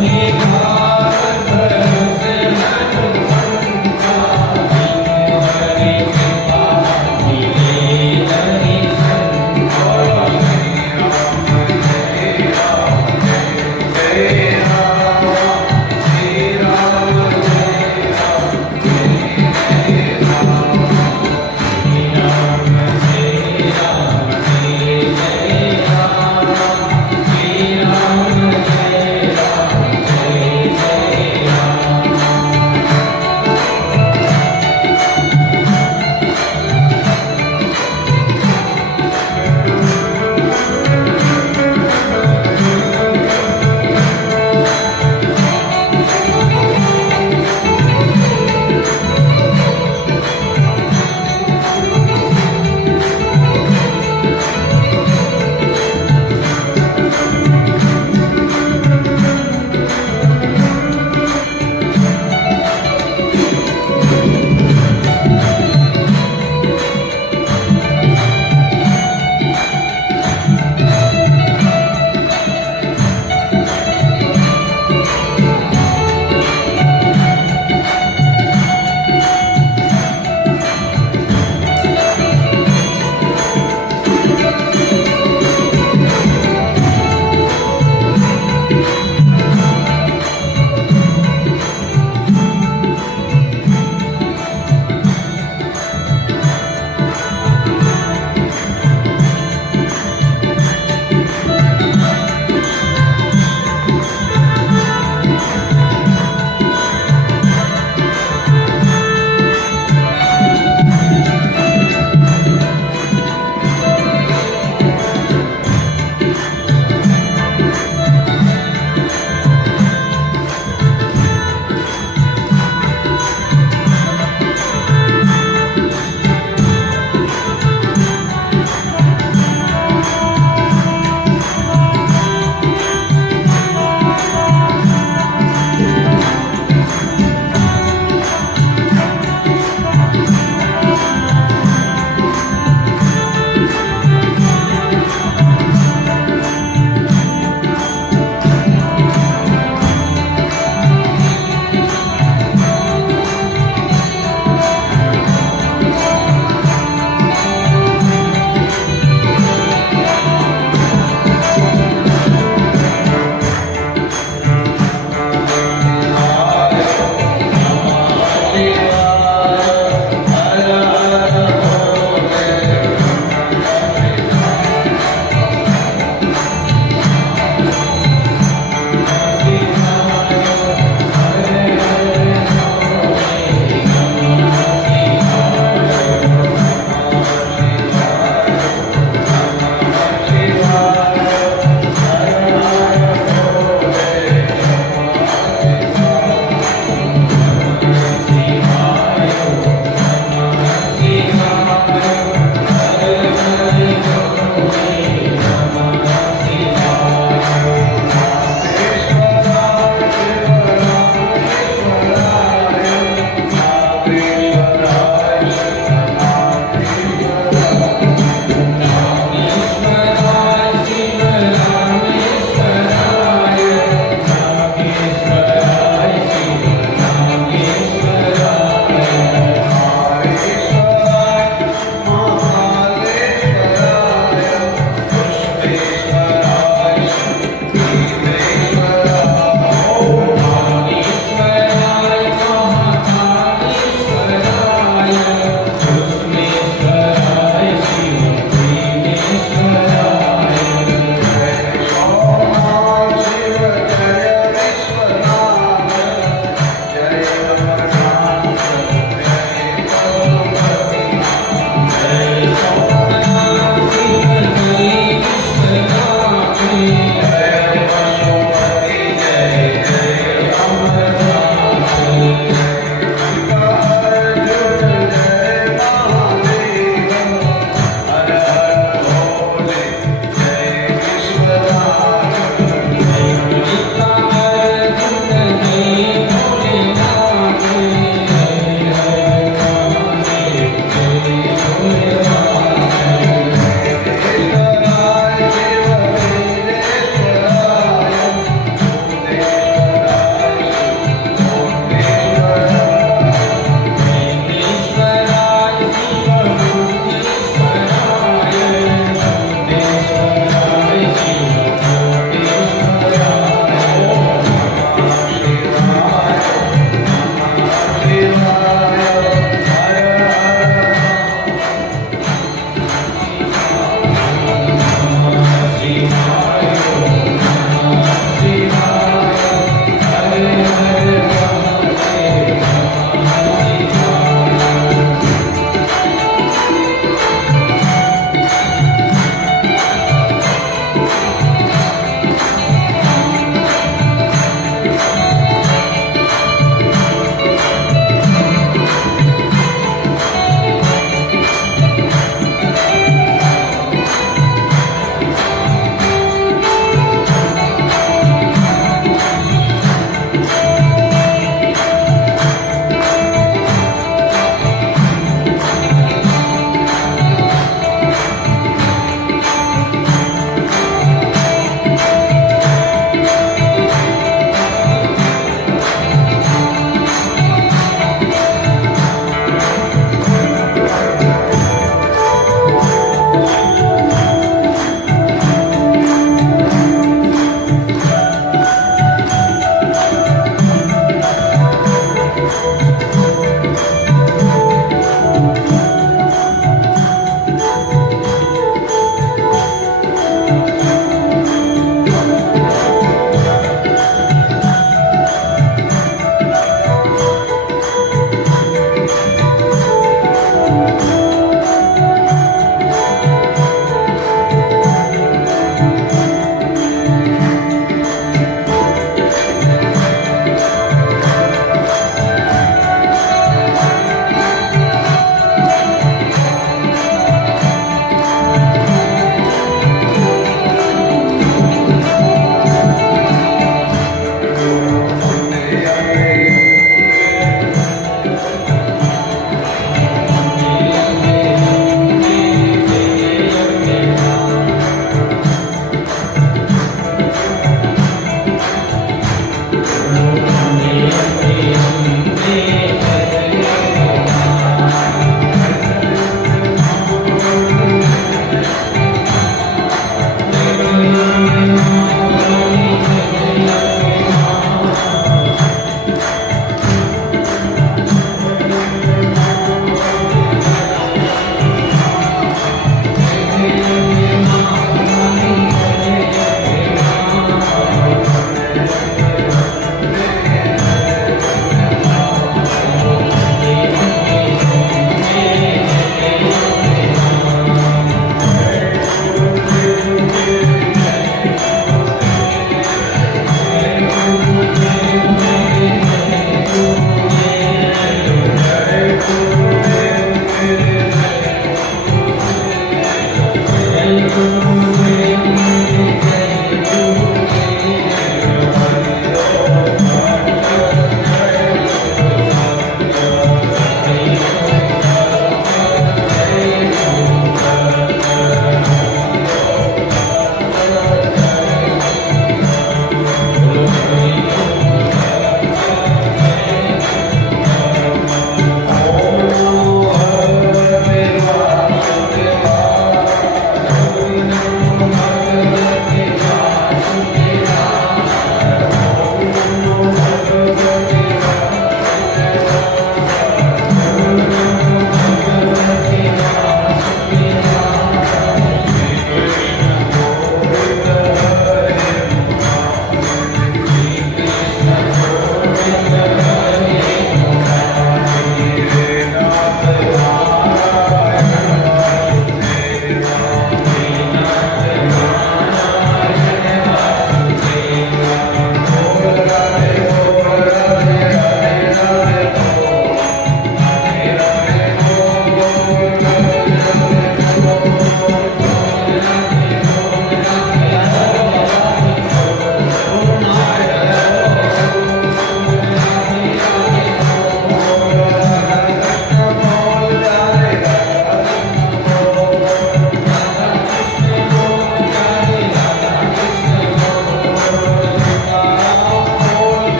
જય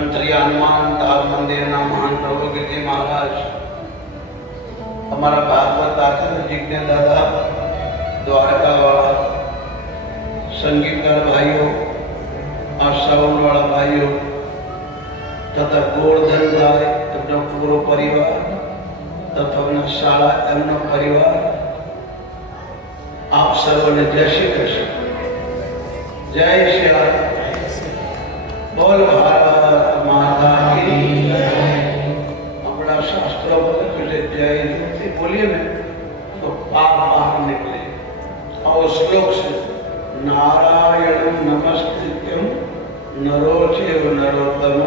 કંત્રિયા હનુમાન તાલ મંદિરના મહાન પ્રભુજી મહારાજ, અમારા ભાગવત આચાર્યજીને દાદા, દ્વારકાવાળા સંગીતકાર ભાઈઓ, આ શ્રવણવાળા ભાઈઓ તથા ગોળધનભાઈ એમનો પૂરો પરિવાર તથા શાળા એમનો પરિવાર, આપ સર્વને જય શ્રી કૃષ્ણ, જય શ્રી રામ, બોલ ભારત માતા કી જય। આપણા શાસ્ત્રો બોલે જય થી બોલીએ ને તો પાપ બહાર નીકળે। આવો શ્લોક છે, નારાયણમ નમસ્કૃત્યમ નરો ચૈવ નરોત્તમઃ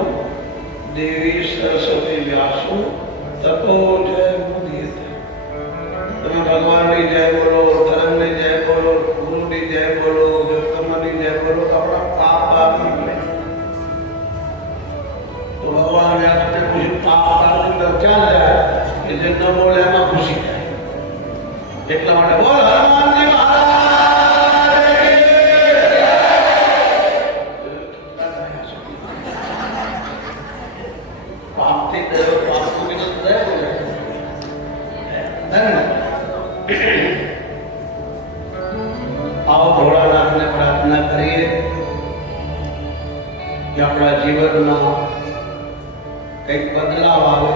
દેવી સરસ્વતી વ્યાસો તતો જયમુદીયતે। તમે ભગવાનની જય બોલો, ધર્મની જય બોલો, ગુરુની જય બોલો, તમારી જય બોલો તો આપણા પાપ બહાર નીકળે। તો ભગવાને આપણે પૂછ્યું પાપ બહાર નીકળે ક્યાં જાય કે જે ન બોલે એમાં ખુશી જાય। એટલા માટે બોલ હનુમાનજી મહારાજ आओ भोलानाथ ने प्रार्थना करिए कि अपना जीवन में कई बदलाव आवे,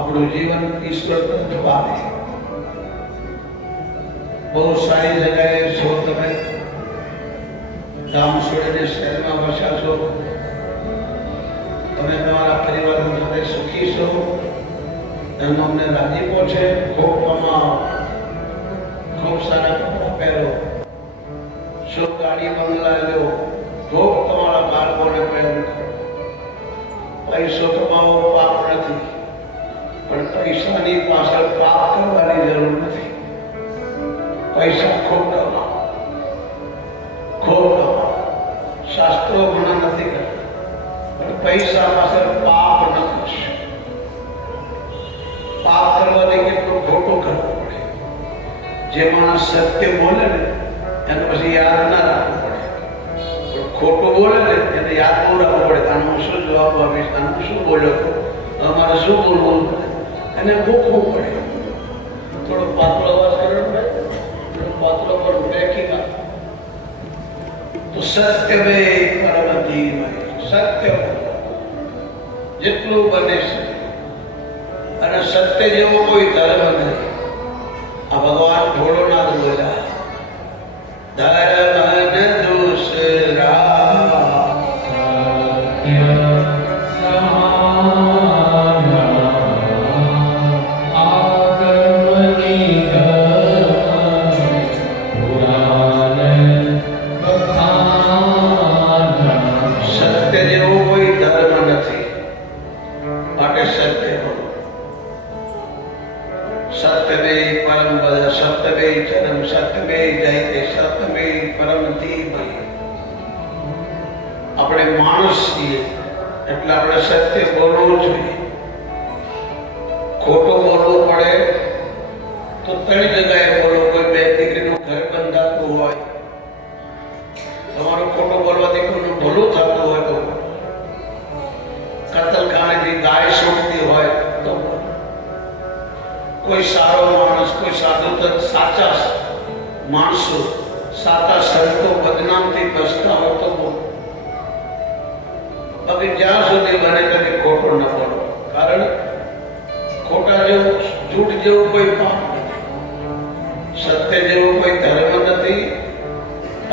अपनु जीवन ईश्वर तरफ आवे। बहुत सारी जगह छो तमे गाम छोड़ीने शहर में वस्या छो, तमे तमारा परिवार साथे सुखी छो, एनो अमने राजीपो छे। खूब कमाओ, खूब सारा कपड़ा पहरो, शुभ गाड़ी बंगला लो, खूब तमारा बाळकोने प्रेम करो। पैसो कमाओ पाप नहीं, पण पैसानी पाछळ पाप करवानी जरूर नहीं। पैसा खूब कमाओ, खूब कमाओ, शास्त्रों मना नहीं करता, पण पैसा पाछळ पाप न करशो। पाप करवाने કેટલું ખોટું કરવું પડે। જે માણસ સત્ય બોલે ને એને પછી યાદ ના રાખવું પડે, પણ ખોટું બોલે ને એને યાદ ન રાખવું પડે। આનો હું શું જવાબ આપીશ, આનો હું શું બોલ્યો હતો, અમારે શું બોલવું પડે, એને ગોખવું પડે। થોડો પાતળો અવાજ કર્યો ને, થોડો પાતળો પર બેકી ના તો સત્ય મે પરમ ધીમહિ, સત્ય બોલો જેટલું બને છે। અને સત્ય જેવો કોઈ ધર્મ નહીં। આ ભગવાન ભોળોનાથ બોલ્યા, ધર્મ ન દૂસરા સત્ય જેવો કોઈ ધર્મ નથી, માટે સત્ય બોલો। सत्यमे परम पद, सत्यमे चरम, सत्यमे जयते, सत्यमे परम धीमहि। આપણે માણસ છીએ એટલે આપણે સત્ય બોલવું જોઈએ। ખોટું બોલવું પડે તો ત્રણ જગ્યાએ બોલો। કોઈ બે દીકરીનું ઘર બંધાતું હોય, તમારું ખોટું બોલવાથી કોઈનું ભલું થતું હોય તો બોલો। કતલખાનેથી ગાય છૂટતી હોય તો બોલો। कोई सारो मानस, कोई साधु तक साचा मानसो, साता संतो बदनाम थी बचता हो तो बोलो। बाकी ज्यां सुधी बने कभी खोटो न बोलो, कारण खोटा जेवो झूठ जेवो कोई पाप नहीं, सत्य जेवो कोई धर्म नहीं,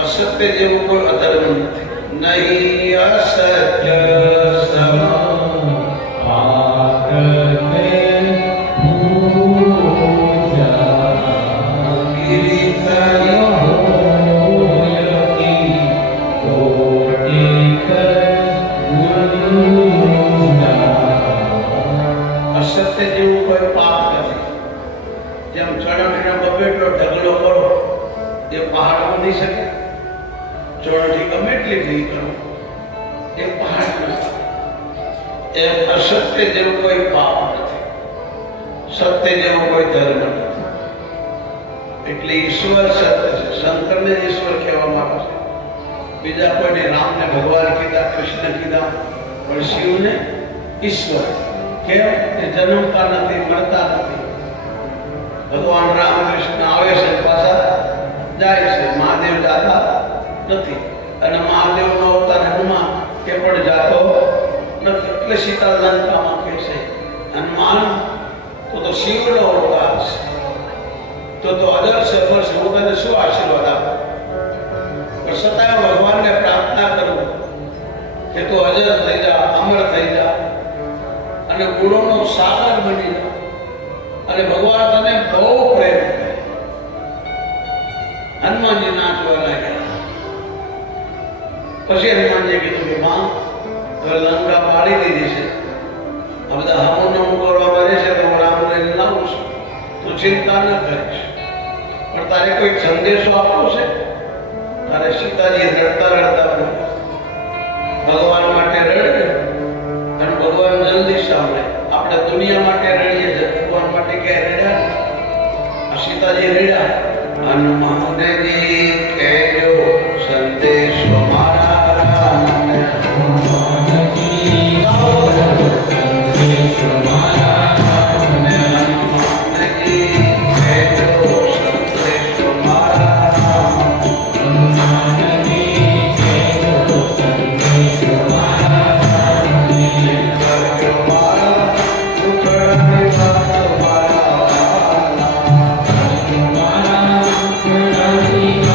असत्य जेवो कोई अधर्म नहीं। नहीं असत्य समा સત્ય જેવું કોઈ પાપ નથી। જેમ ચણાટીનો બબેટલો ઢગલો કરો એ પહાડ બની શકે? ચણાટી ગમે એટલી ભી કરો એ પહાડ નથી। એમ અસત્ય જેવું કોઈ પાપ નથી, સત્ય જેવો કોઈ ધર્મ નથી। એટલે ઈશ્વર સત્ય છે, શંકરને ઈશ્વર કહેવામાં આવે છે। બીજા કોઈને રામને ભગવાન કીધા, કૃષ્ણ કીધા, પણ શિવને ઈશ્વર. કેમ? એ જન્મતા નથી, મરતા નથી. ભગવાન રામકૃષ્ણ આવે છે, પાછા જાય છે. મહાદેવ જાતા નથી, અને મહાદેવનો અવતાર હનુમાન કે પણ જાતો નથી. એટલે સીતા લંકામાં કહે છે હનુમાન તો શિવનો અવતાર છે, તો અજર છે. બસ હું તને શું આશીર્વાદ આપું? પણ છતાં ભગવાનને પ્રાર્થના કરું કે તું અજર થઈ જા, અમર થઈ જા, અને ગુણોનો સાગર બની જા. અને ભગવાન તને બહુ પ્રેમ કરે. હનુમાનજી નાચવા લાગ્યા. પછી હનુમાનજી કીધું કે માં, તો લંકા પાડી દીધી છે, આ બધા હમું કરવા બને છે, તો હું રામ લઈને લાવું છું, તું ચિંતા ન કરીશ. પણ તારે કોઈ સંદેશો આપવો છે? તારે સીતાજી રડતા રડતા ભગવાન માટે રડે, અને ભગવાન જલ્દી સાંભળે. આપણે દુનિયા માટે રડીએ છીએ, ભગવાન માટે ક્યાં રડ્યા? સીતાજી રડ્યા. હનુમાનજી કહેજો સંદેશો મારા રામને, હનુમાનજી સંદેશો મારા રામને, હનુમાનજી કહેજો સંદેશો મારા રામને, હનુમાનજી કહેજો સંદેશો મારા રામને, કરજો મારા દુખડાની વાત મારા વાલા, કરજો મારા દુખડાની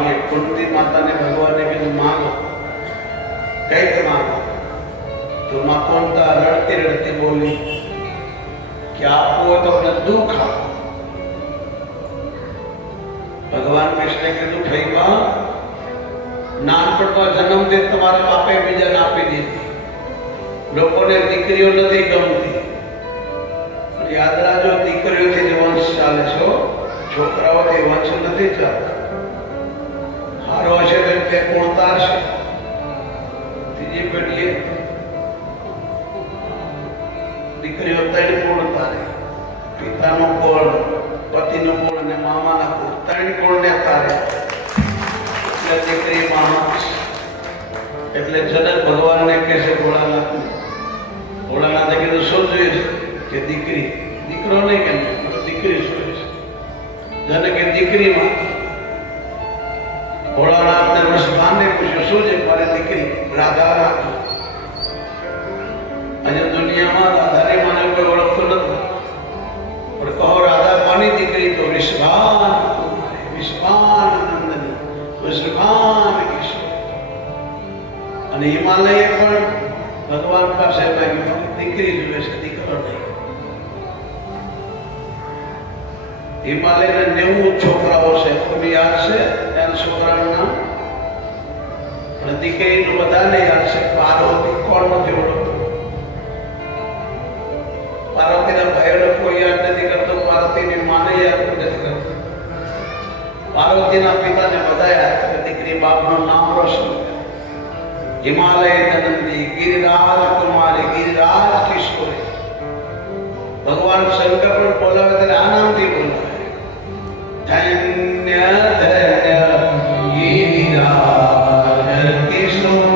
मांगे। कुंती माता ने भगवान ने कीधुं मांगो, कंईक मांगो। तो मां कुंता रड़ती रड़ती बोली कि आपको तो अपने दुख आपो। भगवान कृष्ण कीधुं भाई मां नानपणमां जन्म दे तमारा बापे बीजाने आपी दीधी, लोकोने दीकरीओ नथी गमती। याद राखो, दीकरीओथी ज वंश चाले छो, छोकराओथी वंश नथी चालतो। हारो हशे तो ते कोण तारशे? तीजी पेढीए दीकरीओ त्रण कोण तारे, पितानो कोण, पतिनो कोण અને મામાના કોણ, ત્રણ કોણને તારે। એટલે દીકરી માણસ એટલે જનક ભગવાનને કહે છે ભોળાનાથને, ભોળાનાથે કીધું શું જોઈએ છે? કે દીકરી। દીકરો નહીં કે દીકરી જોઈએ છે। જનકે દીકરી માંગી। ભોળાનાથને વૃષભાને પૂછ્યું શું છે? મારે દીકરી રાધા માંગી। આજે દુનિયામાં રાધાની માને કોઈ ઓળખતો નથી, પણ કહો રાધા કોની દીકરી? તો વૃષભાન કુમારી, વૃષભાન નંદની, વૃષભાન કિશોર। અને હિમાલયે પણ ભગવાન પાસે માગ્યું, દીકરી જોઈએ છે, દીકરો નહીં। હિમાલયના 90 છોકરાઓ છે, કોને યાદ છે એના છોકરાનું નામ? અને દીકરીનું બધાને યાદ છે, પાર્વતી। કોણ નથી ઓળખતું? પાર્વતીના ભાઈઓને કોઈ યાદ નથી કરતો, પાર્વતીની માને યાદ નથી કરતો, પાર્વતીના પિતાને બધા યાદ કરે। દીકરી બાપનું નામ રોશન કરે। હિમાલય નંદની, ગિરિરાજ કુમારી, ગિરિરાજ કિશોરી। ભગવાન શંકર પણ બોલાવે ત્યારે આ નામથી બોલાવે, ધન્ય ધન્ય ગિરિરાજ કિશોરી,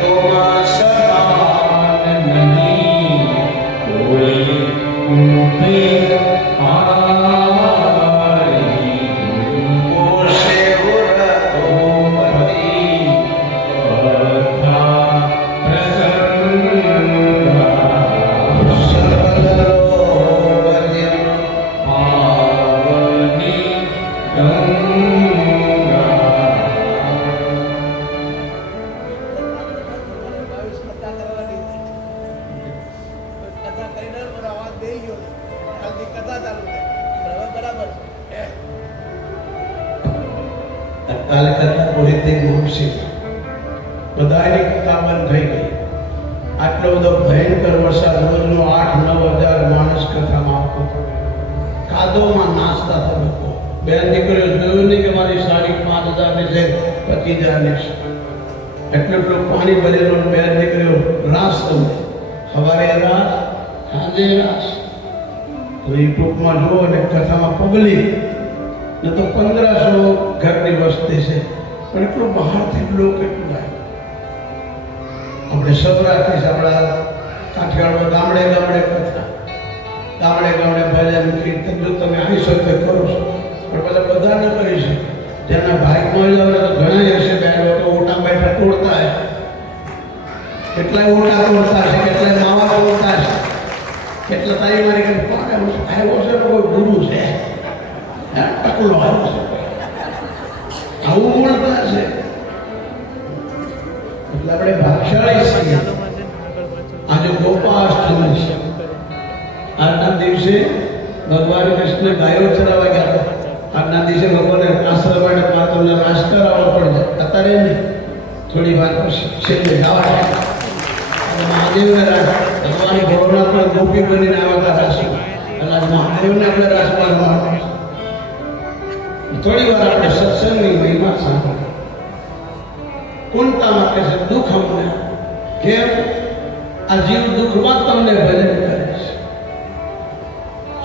તોમા સમાન નહીં કોઈ કથા પૂરી થઈ ગઈ, બધાની કથા બંધ થઈ ગઈ। આટલો બધો ભયંકર વરસાદ, રોજનો 8-9 હજાર માણસ કથામાં આવતો, કાદવમાં નાચતા હતા લોકો। બેન દીકરીઓ જોયું નહીં કે મારી સાડી 5000 ની છે, 25000 ની છે, એટલું એટલું પાણી ભરેલું। બેન દીકરીઓ રાસ તમે, સવારે રાસ, સાંજે રાસ। તો યુટ્યુબમાં જુઓ અને કથામાં પબ્લિક ન તો 1500 ઘરની વસ્તી છે, પણ એટલું બહારથી લોકો કેટલું આવે। આપણે સૌરાષ્ટ્રની છે, આપણા કાઠિયાવાડ ગામડે ગામડે કથા, ગામડે ગામડે ભજન કીર્તન જો તમે આવી શકો કરો છો, પણ બધા ન કરી શકે। જેના ભાગમાં જાવ તો ઘણા હશે બહેનો તો ઓટા બેઠા તોડતા હશે, કેટલાય ઓટા તોડતા હશે, કેટલાય માવા તોડતા હશે, કેટલા તારી મારી કે કોણ આવ્યો છે, કોઈ ગુરુ છે, ટકલો આવ્યો છે, આવું બોલતા હશે। એટલે આપણે ભાગશાળી છીએ। આજે ગોપાષ્ટમી છે, આજના દિવસે ભગવાન કૃષ્ણ ગાયો ચરાવવા ગયા હતા। આજના દિવસે ભગવાને આશ્રમ માટે પાત્રોને રાસ કરાવવો પડે, અત્યારે નહીં, થોડી વાર પછી છેલ્લે ગાવા મહાદેવને રાસ, ભગવાન ભોળાનાથ પણ ગોપી બનીને આવ્યા હતા રાસમાં, એટલે મહાદેવને આપણે રાસમાં રમાડવા। થોડી વાર આપણે સત્સંગની મહિમા સાંભળીએ। કુંતામાં કહે છે દુઃખ અમને કેમ? આ જીવ દુઃખમાં તમને ભજન કરે છે,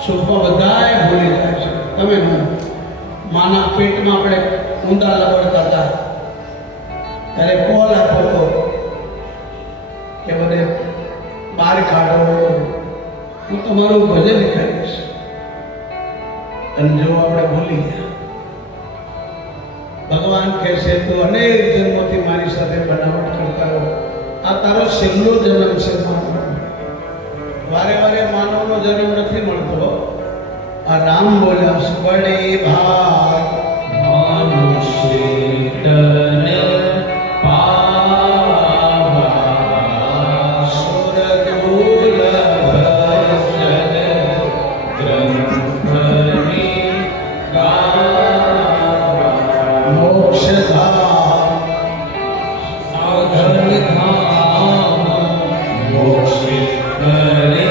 સુખમાં બધાએ ભૂલી જાય છે। તમે માના પેટમાં આપણે ઊંધા લવડતા હતા ત્યારે કોલ આપો તો કે મને બહાર કાઢો, હું તમારું ભજન કરીશ, અને જો આપણે ભૂલી ગયા। ભગવાન કહે છે તો અનેક જન્મોથી મારી સાથે બનાવટ કરતા હો, આ તારો છેલ્લો જન્મ છે માનવ। વારે વારે માનવનો જન્મ નથી મળતો, આ રામ બોલ્યા બડે ભાગ મનુષ્ય તને પાવા સુર દુર્લભ સદ ગ્રંથની ગાવા મોક્ષધામ અઘરધામ મોક્ષે કરે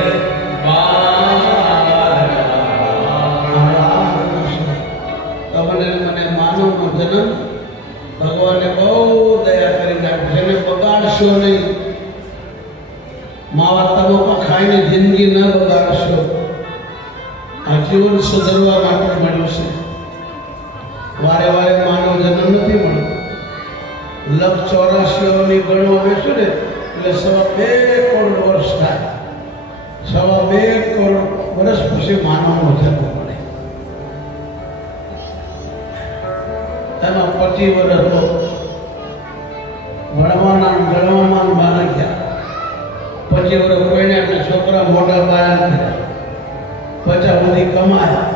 તમને મને માનવનો જન્મ ભગવાને બહુ દયા કરી નાખી છે. એને બગાડશો નહીં. માવા તમાકુ ખાઈને જિંદગી ન બગાડશો. આ જીવન સુધરવા માટે મળ્યું છે. વારે વારે માનવ જન્મ નથી મળતો. 1,84,ની ગણવા બેસું ને એટલે 2.25 કરોડ વર્ષ થાય. 2.25 કરોડ વર્ષ પછી માનવનો જન્મ મળે. એમાં 25 વર્ષ તો ભણવાના ગણવામાં માના ગયા. 25 વર્ષ કોઈને એટલે છોકરા મોટા પાયા કર્યા. 50 સુધી કમાયા.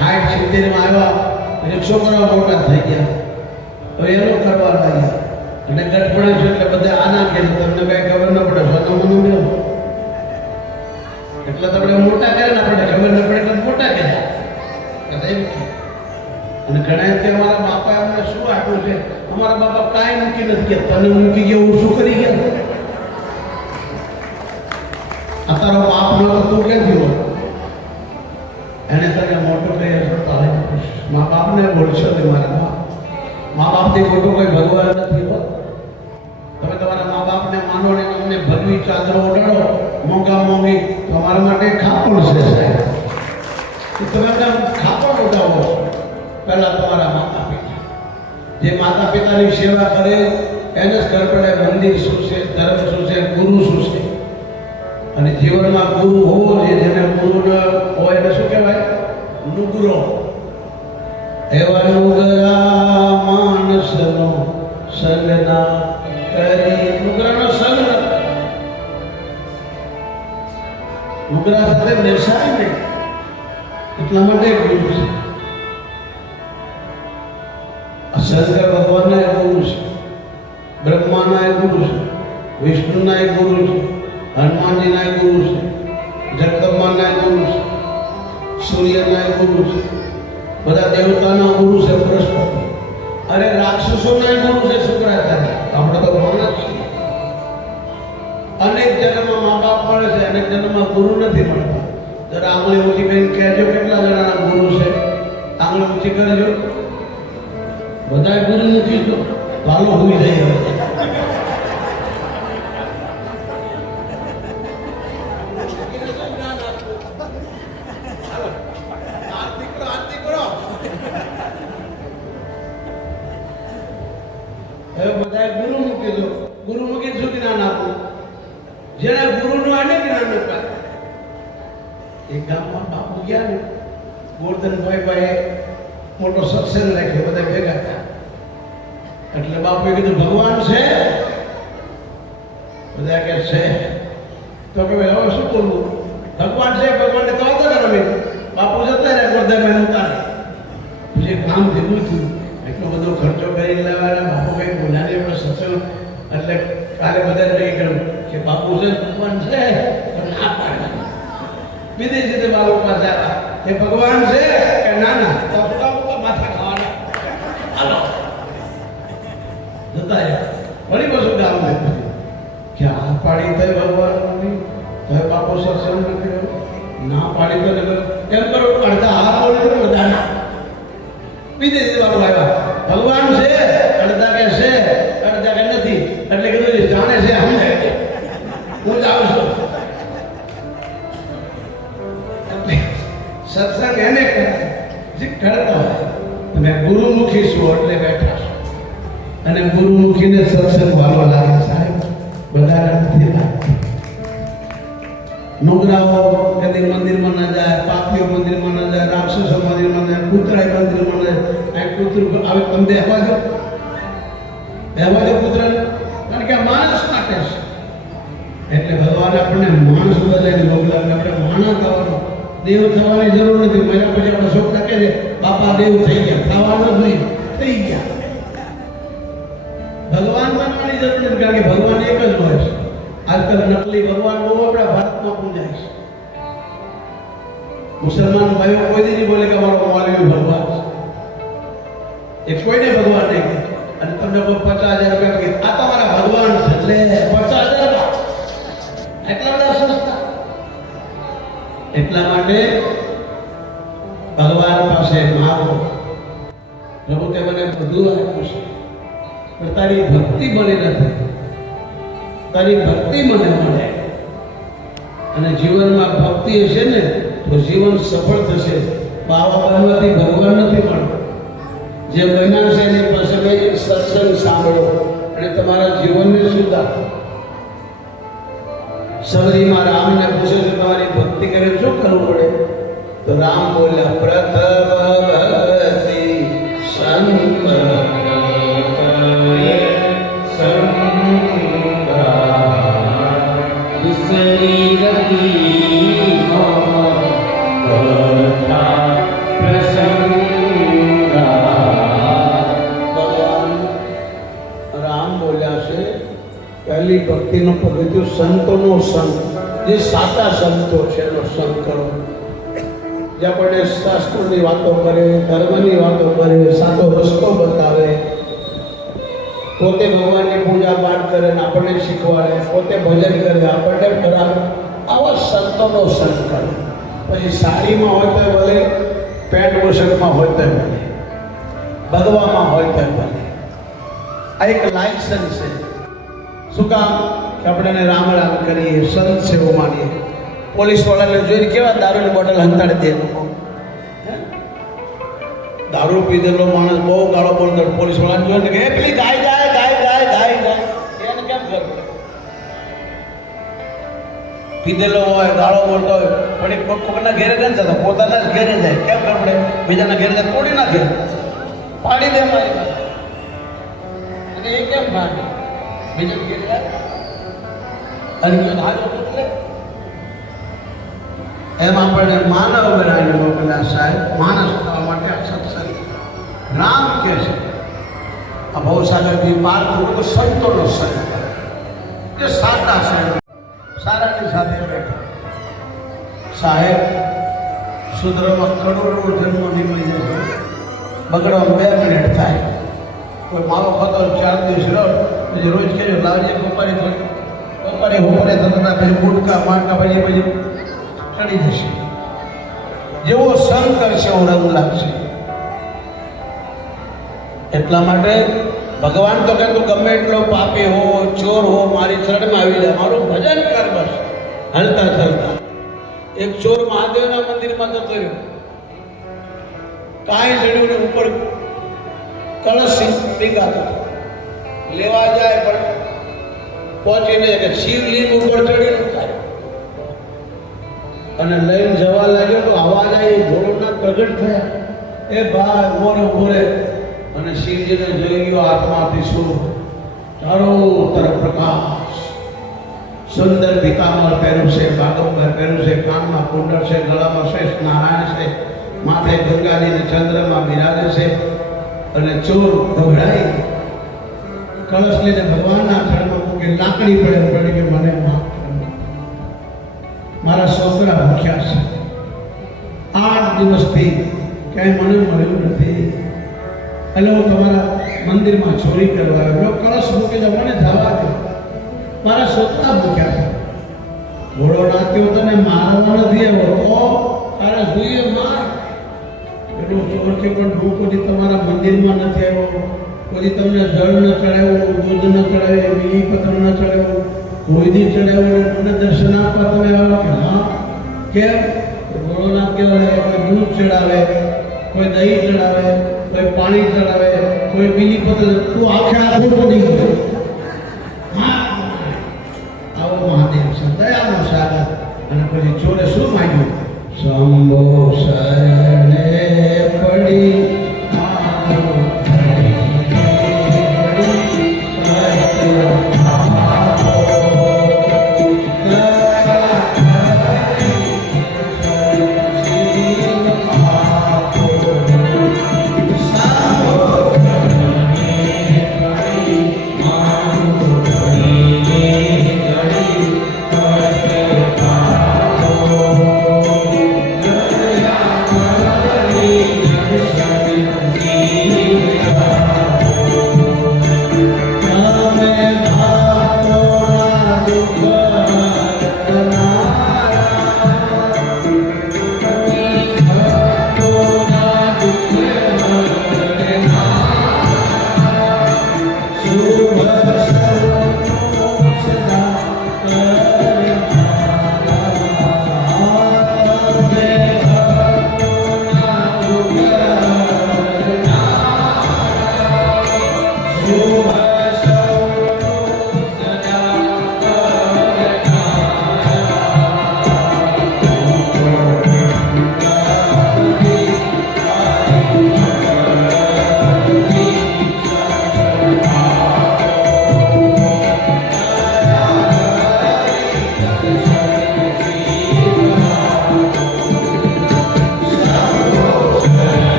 60-70 માં આવ્યા એટલે છોકરાઓ મોટા થઈ ગયા. તો એનું કરવા લાગ્યા અને ગઠપણા છે એટલે બધા આના કે તમને કઈ ખબર ન પડે સ્વતંત્ર મેળવો એટલે તમને મોટા કરે ને આપણે ખબર ન પડે એટલે મોટા કર્યા. અને ઘણા કે અમારા બાપા અમને શું આપ્યું છે, અમારા બાપા કાંઈ મૂકી નથી ગયા. તને મૂકી ગયા હું શું કરી ગયા? આ તારો બાપ ન તો તું ક્યાંથી હોય? એને તને મોટો કહી મા બાપને બોલશો ને મારા બાપ. મા બાપથી મોટો કોઈ ભગવાન નથી હોત. તમે તમારા મા બાપને માનો ને તમને ભગવી ચાદરો ઓઢાડો મોંઘા મોંઘી તો અમારા માટે ખાપણ છે સાહેબ. તમે બધા ખાપણ ઓઢાવો પહેલા તમારા માતા પિતા. જે માતા પિતાની સેવા કરે એને જ ખબર પડે મંદિર શું છે, ધર્મ શું છે, ગુરુ શું છે. અને જીવનમાં ગુરુ હોવો જોઈએ. જેને ગુરુ ન હોય એને શું કહેવાય? નુગરો. એવા નુગરા માણસનો સંગ ના કરી. નુગરાનો સંગ ન કરે. નુગરા સાથે બેસાય નહીં. એટલા માટે ગુરુ છે. શંકર ભગવાનના એક ગુરુ છે, બ્રહ્માના એક ગુરુ છે, વિષ્ણુના એક ગુરુ છે, હનુમાનજીના એક ગુરુ છે, જગદંબાના એક ગુરુ છે, સૂર્યના એક ગુરુ છે. બધા દેવતાના ગુરુ છે બૃહસ્પતિ. અરે રાક્ષસોના ગુરુ છે શુક્રાચાર્ય. આપણે તો ભગવાન જ છીએ. અનેક જન્મમાં મા બાપ મળે છે, અનેક જન્મમાં ગુરુ નથી મળતા. જરા આંગળી ઊંચી કરીને કહેજો કેટલા જણાના ગુરુ છે. આંગળી ઊંચી કરજો. બધા ગુરુ મૂકી દો. ચાલો હોઈ જાય. હવે બધા ગુરુ મૂકી દો. ગુરુ મૂકી શું જ્ઞાન આપવું? જેને ગુરુનું આને જ્ઞાન અપાય. એક ગામમાં બાપુ ગયા ને ગોરધનભાઈ ભાઈ મોટો સત્સંગ રાખ્યો. બધા ભેગા થયા એટલે બાપુએ કીધું ભગવાન છે? બધા કે છે. તો કે હવે શું બોલવું? ભગવાન છે, ભગવાનને તો આવતા કરો. બાપુ જતા રહ્યા ગોરધનભાઈ ઉતારે. પછી કામ ભેગું થયું. એટલો બધો ખર્ચો કરી લેવાના. બાપુ કઈ બોલ્યા નહીં. એમનો સત્સંગ એટલે કાલે બધા નહીં કર્યું કે બાપુ છે ભગવાન છે તો ના પાડવાની. બીજી રીતે બાપુ પાસે આવ્યા કે ભગવાન છે કે ના ના તો માથા ખાવાના. હાલો જતા રહ્યા. વળી પાછું ગામ લેતું કે આ પાડી તો ભગવાન નહીં તો બાપુ સત્સંગ ન કર્યો. ના પાડી તો એમ કરો અડધા હા બોલ્યો બધા ના. બીજી રીતે બાપુ આવ્યા. ભગવાન છે અડધા કે છે અડધા કે નથી. એટલે કીધું જાણે છે અમને હું જાઉં છું. સત્સંગ એને કરાય જે કરતા હોય. તમે ગુરુમુખી છો એટલે બેઠા છો. અને ગુરુમુખીને સત્સંગ વાલો લાગે સાહેબ. બધાને નથી લાગતી. નુગરાઓ કદી મંદિરમાં ન જાય, પાપીઓ મંદિરમાં ન જાય, રાક્ષસો મંદિરમાં ન જાય, કૂતરાય મંદિરમાં ન જાય. આ કૂતરું આવે તમે બેહવા દો. બેહવા દો કૂતરાને. કારણ કે આ માણસ માટે છે. એટલે ભગવાન આપણને માણસ બધાને મોકલાવે. આપણે માણસ થવાનું દેવ થવાની જરૂર નથી. મહિના પછી આપણા છોકરા કહે છે બાપા દેવ થઈ ગયા, થવાનું જ નહીં, થઈ ગયા. ભગવાન બનવાની જરૂર નથી, કારણ કે ભગવાન એક જ હોય છે. આજકાલ નકલી ભગવાન બહુ આપણા ભારતમાં પૂજાય છે. મુસલમાન ભાઈઓ કોઈ દી નહીં બોલે કે અમારો મૌલવી ભગવાન છે. એ કોઈને ભગવાન નહીં કહે. અને તમને કોઈ 50,000 રૂપિયા કહે આ તમારા ભગવાન છે, એટલે 50,000 એટલા બધા સસ્તા. એટલા માટે ભગવાન પાસે માગો, પ્રભુ તે મને બધું આપ્યું છે, પણ તારી ભક્તિ મળી નથી. તારી ભક્તિ મને મળે અને જીવનમાં ભક્તિ હશે ને તો જીવન સફળ થશે. બાવા બનવાથી ભગવાન નથી મળતો. જે બન્યા છે એની પાસે સત્સંગ સાંભળો અને તમારા જીવનને સુધારો. સબરીમાં રામને પૂછે છે તમારી ભક્તિ કરે શું કરવું પડે? તો રામ બોલ્યા પ્રથમ ભક્તિ પહેલી ભક્તિનો પગથિયું સંતોનો સંગ. જે સાચા સંતો છે એનો સંગ કરો. જે આપણને શાસ્ત્રોની વાતો કરે, ધર્મની વાતો કરે, સાચો રસ્તો બતાવે, પોતે ભગવાનની પૂજા પાઠ કરે ને આપણને શીખવાડે, પોતે ભજન કરે, આપણને કરાવે. આવા સંતોનો સંગ કરે. પછી સાડીમાં હોય તો ભલે, પેન્ટ બુશર્ટમાં હોય તો ભલે, ભગવામાં હોય તો ભલે. આ એક લાયસન્સ છે. શું કામ? કે આપણે રામ રામ કરીએ, સંત છે એવું માનીએ. પોલીસ વાળાને જોઈને કેવા દારૂની બોટલ હંતાડી દે લોકો. દારૂ પીધેલો માણસ બહુ ગાળો બોલતો, પોલીસ વાળાને જોઈને કે પેલી ગાય જાય ગાય ગાય ગાય ગાય, એને કેમ કરવું? પીધેલો હોય, ગાળો બોલતો હોય, પણ એ કોકના ઘેરે નથી જતો, પોતાના જ ઘેરે જાય. કેમ કરવું પડે? બીજાના ઘેરે જાય તોડી નાખે, પાડી દે મારી. અને એ કેમ ભાગે? બીજા ઘેરે જાય એમ આપણને માનવ બનાવીને મોકલ્યા સાહેબ. માણસ થવા માટે આ સત્સંગ રામ કે છે. આ ભવસાગરથી પાર થવું તો સંતોનો સંગ કરે. એ સાચા સાહેબ સારાની સાથે બેઠા. સાહેબ સુધરમાં કરોડો જન્મ નીકળી જશે, બગડવા 2 મિનિટ થાય. કોઈ મારો ખાતો 4 દિવસ રહ્યો, પછી રોજ કહેજો લાવજે બપોરે થોડી બપોરે થતા પછી ગુટકા માટકા પછી ચડી જશે. જેવો સંગ કરશે એવો રંગ લાગશે. એટલા માટે ભગવાન તો કહે તું ગમે એટલો પાપી હો, ચોર હો, મારી શરણમાં આવી જાય, મારું ભજન કર બસ. હલતા ચાલતા એક ચોર મહાદેવના મંદિરમાં જતો રહ્યો. કાંઈ ચડ્યું ને ઉપર કળશ પીગાતો લેવા જાય પણ પહોંચીને કે શિવલિંગ ઉપર ચડીને થાય અને લઈને જવા લાગ્યો તો અવાજ આવી, ઘોડોના પ્રગટ થયા. એ ભાઈ મોરે મોરે અને શિવજીને જોઈ ગયો હાથમાંથી શું ચારો તરફ પ્રકાશ. સુંદર પીતાંબર પહેર્યું છે, બાગંબર પહેર્યું છે, કાનમાં કુંડળ છે, ગળામાં શ્રેષ્ઠ નારાયણ છે, માથે ગંગાજીને ચંદ્રમાં બિરાજે છે. અને ચોર ગભરાઈ કળશ લઈને ભગવાનના ચરણમાં મૂકી લાકડી પડે કે મને માફ કરો, મારા છોકરા ભૂખ્યા છે, 8 દિવસથી ક્યાંય મને મળ્યું નથી, એટલે હું તમારા મંદિરમાં ચોરી કરવા આવ્યો. કળશ મૂકી દો, મને જવા દો, મારા છોકરા ભૂખ્યા છે. ઘોડો નાખ્યો તને મારવા નથી આવ્યો તો તારા જોઈએ માર. એટલો ચોર છે પણ હું કોઈ તમારા મંદિરમાં નથી આવ્યો, કોઈ તમને જળ ન ચડાવ્યો, દૂધ ન ચડાવ્યો, બીલીપત્ર ન ચડાવ્યો, કોઈ ચડાવ્યો, મને દર્શન આપવા તમે આવો કે હા કેમ? ઘોડો નાખ્યો કોઈ દૂધ ચડાવે, કોઈ દહીં ચડાવે, કોઈ પાણી ચડાવે, કોઈ બીલીપત્ર, તું આખે આખું પડી ગયો. આવો મહાદેવ છે, દયાનો સાગર. અને પછી ચોરે શું માંગ્યું? શંભો શરણે પડી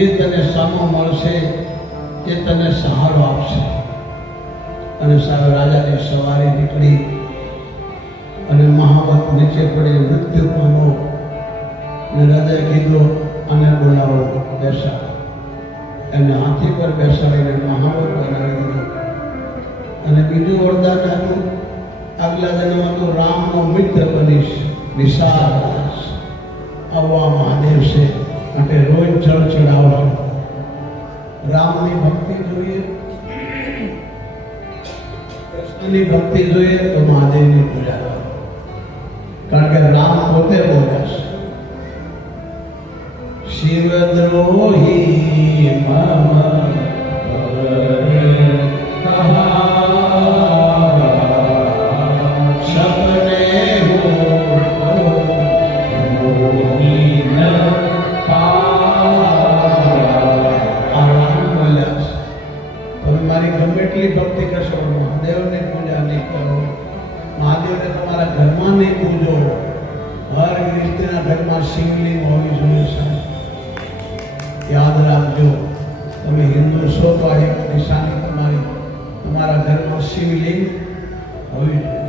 જે તને સામો મળશે તે તને સહારો આપશે. અને સાહેબ રાજાની સવારી નીકળી અને મહાવત નીચે પડી મૃત્યુ પામ્યો. અને રાજાએ કીધું આને બોલાવો, બેસાડો. એને હાથી પર બેસાડીને મહાવત બનાવી દીધો. અને બીજું વરદાન આપ્યું, આગલા જન્મમાં તો રામનો મિત્ર બનીશ, વિશાળ બનીશ. આવા મહાદેવ છે માટે રોજ જળ ચડાવજો. રામની ભક્તિ જોઈએ, કૃષ્ણની ભક્તિ જોઈએ તો મહાદેવની પૂજા કરો. કારણ કે રામ પોતે બોલ્યા છે, શિવદ્રોહી મમ ભક્તિ કરશો, મહાદેવની પૂજા નહીં કરો, મહાદેવને તમારા ઘરમાં નહીં પૂજો. હર ગૃહસ્થના ઘરમાં શિવલિંગ હોવી જોઈએ. યાદ રાખજો, તમે હિન્દુ છો તો આ એક નિશાની તમારા ઘરમાં શિવલિંગ હોવી જોઈએ.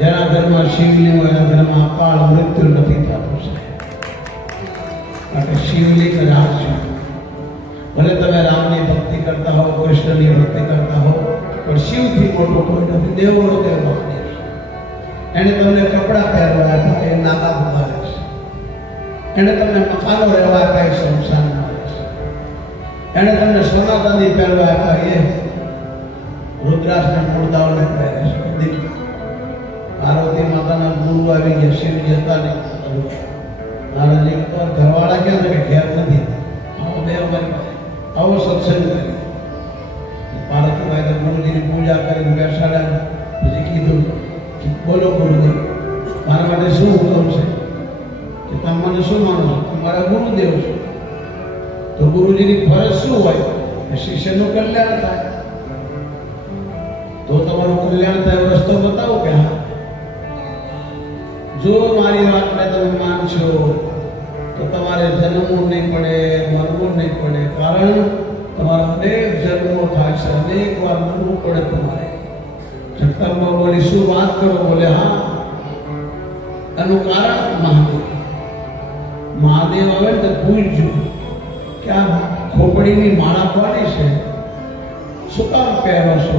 જેના ઘરમાં શિવલિંગ હોય એના ઘરમાં અકાળ મૃત્યુ નથી થતું છે. માટે શિવલિંગ રાખજો. ભલે તમે રામની ભક્તિ કરતા હો, કૃષ્ણની ભક્તિ કરતા હો, પણ શિવથી મોટો કોઈ નથી. દેવોનો દેવ મહાદેવ. એને તમને કપડાં પહેરવા આપ્યા, એ નાના ભૂલાવે છે. એને તમને મકાનો રહેવા આપ્યા, એ શમશાનમાં રહે છે. એને તમને સોના ચાંદી પહેરવા આપ્યા, એ રુદ્રાક્ષના મૂર્તાઓને પહેરે છે. પાર્વતી માતાના ગુરુ આવી ગયા, શિવજી હતા ને મહારાજજી ઘરવાળા ક્યાં છે કે ઘેર નથી, આવો દેવ બની આવો સત્સંગ કરી. પાર્વતીભાઈ તો ગુરુજીની પૂજા કરીને બેસાડ્યા. પછી કીધું કે બોલો ગુરુજી, મારા માટે શું હુકમ છે? કે તમે મને શું માનો છો? તમારા ગુરુદેવ છો. તો ગુરુજીની ફરજ શું હોય? શિષ્યનું કલ્યાણ થાય. તો તમારું કલ્યાણ થાય એવો રસ્તો બતાવો કે હા, જો મારી વાતને તમે માનશો તો તમારે જન્મવું નહીં પડે, મરવું નહીં પડે. કારણ તમારા અનેક જન્મો થાય છે, અનેક વાર મરવું પડે તમારે. જગદંબા બોલી શું વાત કરો? બોલે હા, એનું કારણ મહાદેવ. મહાદેવ આવે ને તો પૂછજો કે આ ખોપડીની માળા કોની છે? શું કામ પહેરો છો?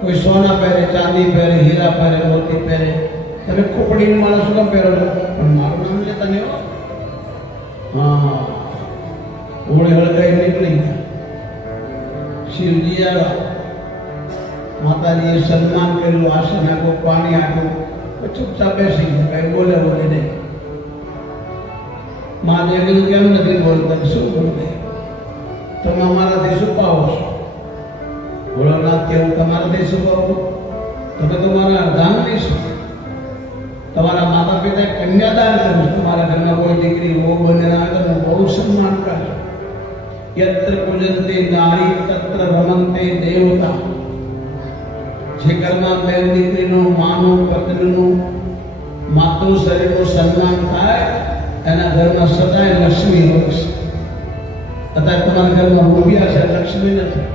કોઈ સોના પહેરે, ચાંદી પહેરે, હીરા પહેરે, મોતી પહેરે. તમે ખોપડીની માળા શું કામ પહેરો છો? પણ મારું નામ લેતા નહીં હો. હા, ઓળે હળગાઈ નીકળી ગયા. શિવજી આવ્યા, માતાજીએ સન્માન કર્યું, આસન આપ્યું, પાણી આપ્યું, ચૂપચાપ બેસી ગયા, કઈ બોલે નહીં. મહાદેવ કીધું કેમ નથી બોલતા? શું બોલે? તમે અમારાથી શું પાવો છો? ભોળાનાથ કેવું તમારાથી શું પાવો? તમે તો મારા ધામની છો. તમારા માતા પિતાએ કન્યાદાન કર્યું. તમારા ઘરમાં કોઈ દીકરી વહુ બને આવે તો બહુ સન્માન કરે. યત્ર પૂજન્તે નારી તત્ર રમંતે દેવતા. જે ઘરમાં બેન દીકરીનું, માનું, પત્નીનું, માતૃ શરીરનું સન્માન થાય એના ઘરમાં સદાય લક્ષ્મી હોય છે. અત્યારે તમારા ઘરમાં રૂપિયા છે, લક્ષ્મી નથી.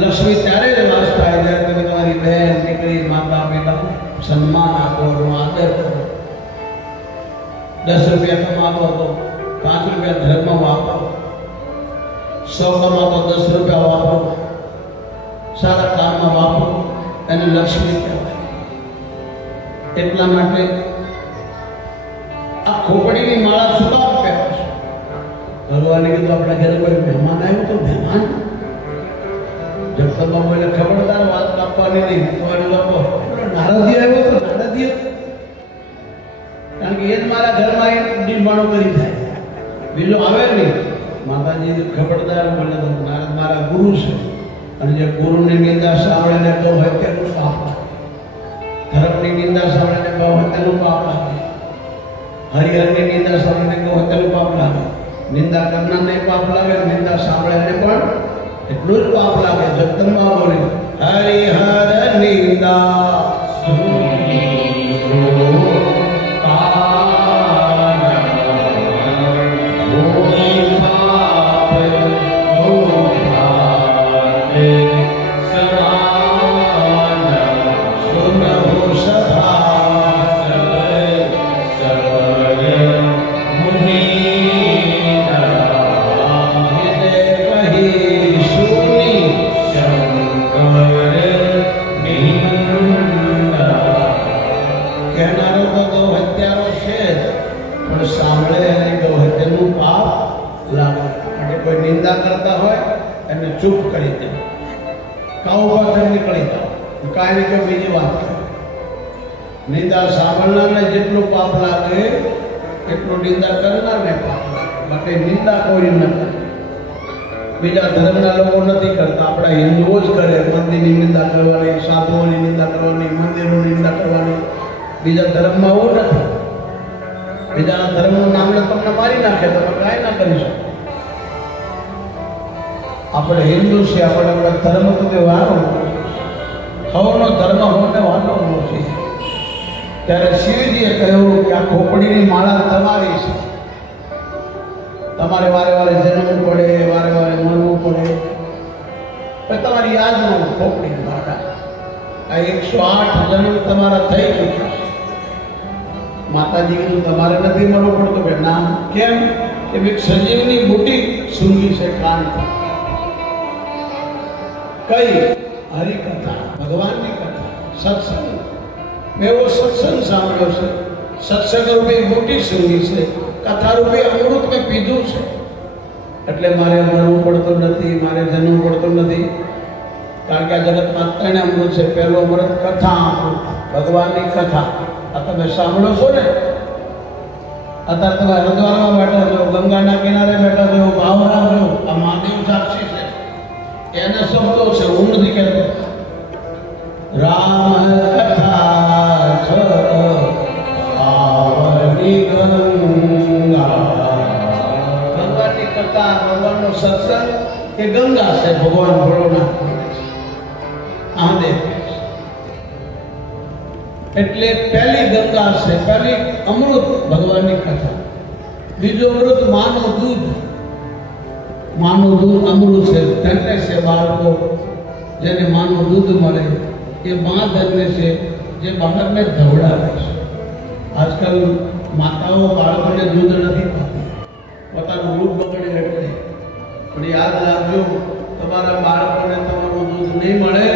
લક્ષ્મી ત્યારે જ વાસ થાય જ્યારે તમે તમારી બહેન, દીકરી, માતા પિતાને સન્માન આપો, આદર કરો. 10 રૂપિયા કમાતો તો 5 રૂપિયા ધર્મ વાપરો, 100 કમાતો 10 રૂપિયા વાપરો, સારા કામમાં વાપરો. એને લક્ષ્મી કહેવાય. એટલા માટે આ ખોપડીની માળા શું કામ પહેરો છો? ભગવાને કીધું આપણા ઘરે કોઈ મહેમાન આવ્યું તો મહેમાન જગદંબા બોલે ખબરદાર વાત કાપવાની નહીં. લોકો નારદી આવ્યો તો નારદી, કારણ કે એ જ મારા ઘરમાં એ નિર્માણો કરી થાય, બીજો આવે નહીં. માતાજી ખબરદાર બોલે તો નારદ મારા ગુરુ છે, અને જે ગુરુની નિંદા સાંભળીને કહો હોય તેનું પાપ લાગે. ધર્મની નિંદા સાંભળીને કહો હોય તેનું પાપ લાગે. હરિહરની નિંદા સાંભળીને કહો હોય તેનું પાપ લાગે. નિંદા કરનારને પાપ લાગે, નિંદા સાંભળ્યાને પણ એટલું જ પાપ લાગે. જગદંબા બોલે હરિહર નિંદા કોઈ સાંભળે અને કહે તેનું પાપ લાગે. માટે કોઈ નિંદા કરતા હોય એને ચૂપ કરી દે, કાઉ પર નીકળી જાઓ, કાંઈ કે બીજી વાત કરે. નિંદા સાંભળનારને જેટલું પાપ લાગે એટલું નિંદા કરનારને પાપ લાગે. માટે નિંદા કોઈ ન કરે. બીજા ધર્મના લોકો નથી કરતા, આપણા હિન્દુઓ જ કરે. મંદિરની નિંદા કરવાની, સાધુઓની નિંદા કરવાની, મંદિરોની નિંદા કરવાની. બીજા ધર્મમાં એવું નથી. બીજાના ધર્મનું નામને તમને મારી નાખે, તમે કાંઈ ના કરી શકો. આપણે હિન્દુ છીએ, આપણે આપણા ધર્મ તો તે વારો સૌનો ધર્મ હોને વાલો છે. ત્યારે શિવજીએ કહ્યું કે આ ખોપડીની માળા તમારી છે, તમારે વારે વારે જન્મવું પડે, વારે વારે મરવું પડે, પણ તમારી યાદમાં ખોપડીની માળા. આ 108 જન્મ તમારા થઈ ચૂક્યા છે. માતાજી કીધું તમારે નથી મરવું પડતું. કે ના, કેમ? કે એક સંજીવની બુટી સૂંઘી છે કાન પર. કઈ? હરિકથા, ભગવાનની કથા, સત્સંગ. મેં એવો સત્સંગ સાંભળ્યો છે, સત્સંગ રૂપે બુટી સૂંઘી છે, કથા રૂપે અમૃત મેં પીધું છે. એટલે મારે મરવું પડતું નથી, મારે જન્મવું પડતું નથી. કારણ કે આ જગતમાં 3 અમૃત છે. પહેલું અમૃત કથા અમૃત, ભગવાનની કથા. આ તમે સાંભળો છો ને? અત્યારે તમે હરિદ્વારમાં બેઠા છો, ગંગાના કિનારે બેઠા છો, ભાવરામ છો, આ મહાદેવ સાક્ષી છે. એને શબ્દો છે, હું નથી કહેતો. રામ કથા છ પાવની ગંગા. ભગવાનની કથા, ભગવાનનો સત્સંગ એ ગંગા છે. ભગવાન ભોળોનાથ મહાદેવ એટલે પહેલી ગંગા છે, પહેલી અમૃત ભગવાનની કથા. બીજું અમૃત માનું દૂધ. માનું દૂધ અમૃત છે, ધન્ય છે બાળકો જેને માનું દૂધ મળે. એ મા ધન્ય છે જે બાળકને ધવડાવે છે. આજકાલ માતાઓ બાળકોને દૂધ નથી પાતી, પોતાનું રૂપ બગડે એટલે. પણ યાદ રાખજો, તમારા બાળકોને તમારું દૂધ નહીં મળે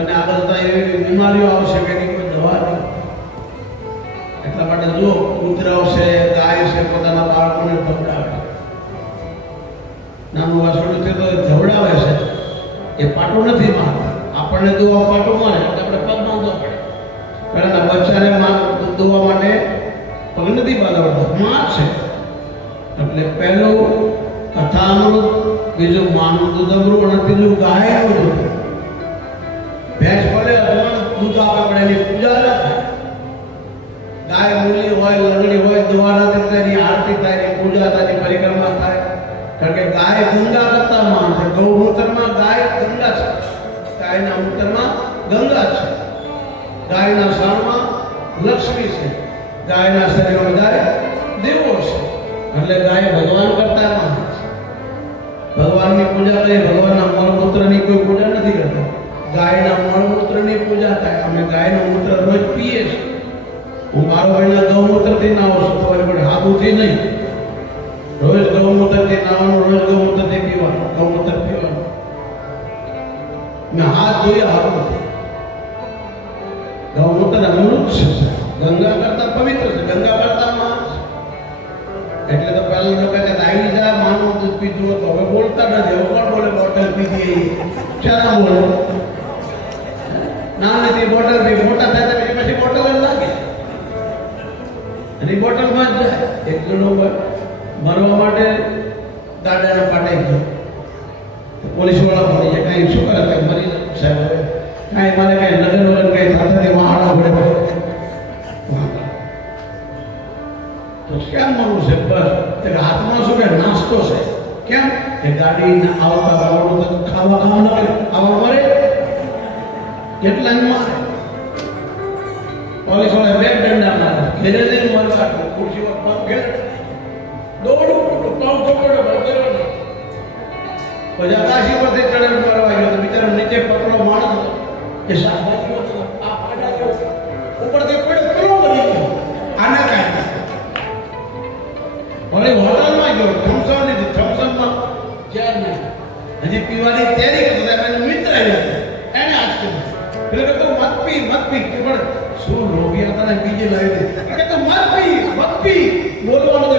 અને આગળ તો એવી બીમારીઓ આવશે કે એની કોઈ દવા નહીં. એટલા માટે જો કૂતરાઓ છે, ગાય છે, પોતાના બાળકોને ધવડાવે. નાનું વાસણું છે તો ધવડાવે છે, એ પાટું નથી મારતા. આપણને દુવા પાટું મારે એટલે આપણે પગ બાંધવો પડે. પણ એના બચ્ચાને દુવા માટે પગ નથી બાંધવાના, માં છે. એટલે પહેલું કથા અમૃત, બીજું માનું દૂધ અમૃત અને ત્રીજું ગાયનું દૂધ. ભેંસ પડે દૂધ આપે પણ એની પૂજા ન થાય. ગાય મૂલી હોય, લંગડી હોય, દુવા ના થાય, એની આરતી થાય, એની પૂજા થાય, એની પરિક્રમા થાય. કારણ કે ગાય ગંગા કરતા માન છે. ગૌમૂત્રમાં ગાય ગંગા છે, ગાયના મૂત્રમાં ગંગા છે, ગાયના શાણમાં લક્ષ્મી છે, ગાયના શરીરમાં ગાય દેવો છે. એટલે ગાય ભગવાન કરતા માન છે. ભગવાનની પૂજા કરીએ, ભગવાનના મળમૂત્રની કોઈ પૂજા નથી કરતા. ગાયના મળમૂત્રની પૂજા થાય. અમે ગાયનું મૂત્ર રોજ પીએ છીએ. હું મારો પહેલા ગૌમૂત્રથી નાહું છું, તમારે પણ હાથુથી નહીં. રોજ ગૌમૂત્રથી નાહવાનું, રોજ ગૌમૂત્રથી પીવાનું, ગૌમૂત્ર પીવાનું. મેં હાથ ધોયા હાથુથી. ગૌમૂત્ર અમૃત છે, ગંગા કરતા પવિત્ર છે, ગંગા કરતા મહાન છે. એટલે તો પહેલા લોકો કે દાઈ જા માનું દૂધ પીધું હતું, હવે બોલતા નથી. હવે કોણ બોલે બોટલ પીધી? ચારા બોલે ના નથી બોટલ પી. મોટા થાય પછી બોટલ જ લાગે અને બોટલમાં જ જાય. એક જણો મરવા માટે દાદાને પાટાઈ ગયો. પોલીસ વાળા મળી જાય. કાંઈ શું કરે? કાંઈ મરી સાહેબ, કાંઈ મારે કાંઈ લગ્ન વગન કાંઈ થતા નથી, વાહાડા ઘોડે તો કેમ મરવું છે? બસ હાથમાં શું કે નાસ્તો છે. કેમ કે ગાડી આવતા આવડું ખાવા કામ ન કરે, આવા મરે કેટલા મારે. પોલીસ વાળા બે દંડા મારે, ઘેરે જઈને મરવા ખુરશી પર ઘેર દોડું પાઉં પકડો પછી આકાશી પરથી ચડે મારવા ગયો તો બિચારો નીચે પકડો માણસ એ શાકભાજી આ પાડા ઉપરથી પડ્યો પેલો મરી ગયો. આને કાંઈ ભલે હોટલમાં ગયો, થમ્સઅપ લીધી, થમ્સઅપમાં જ્યાં નહીં હજી પીવાની તૈયારી કરતો હતો. એનો મિત્ર આવ્યો, એને આજ કીધું. પેલો કહેતો મત પી પણ શું લોભિયા તને બીજે લાવી દે. કે તો મત પી બોલવાનું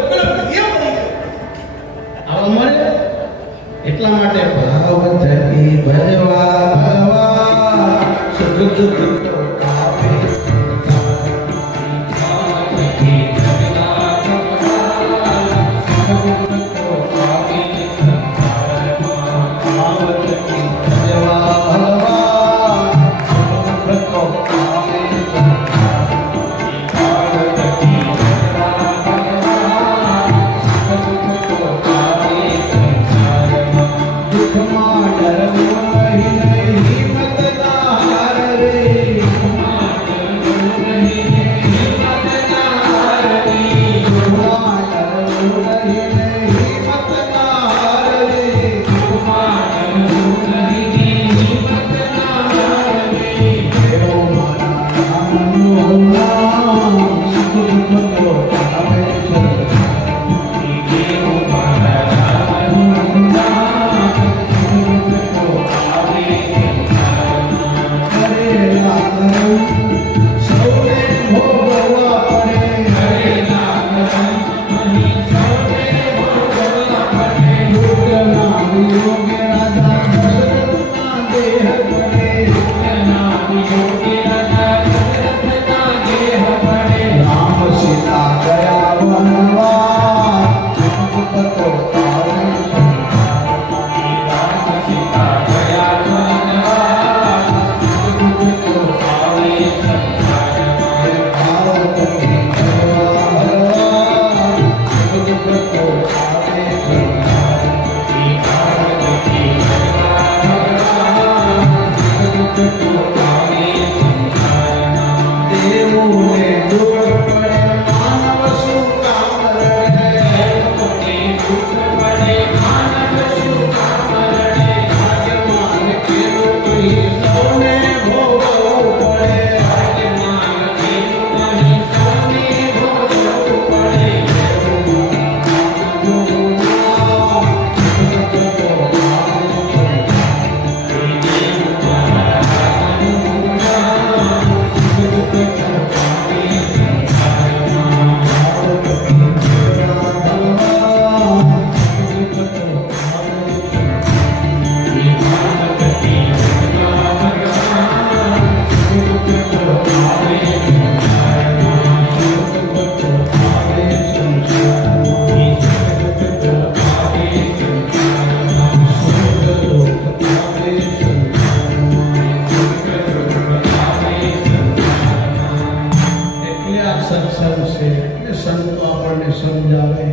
આપણને સમજાવે.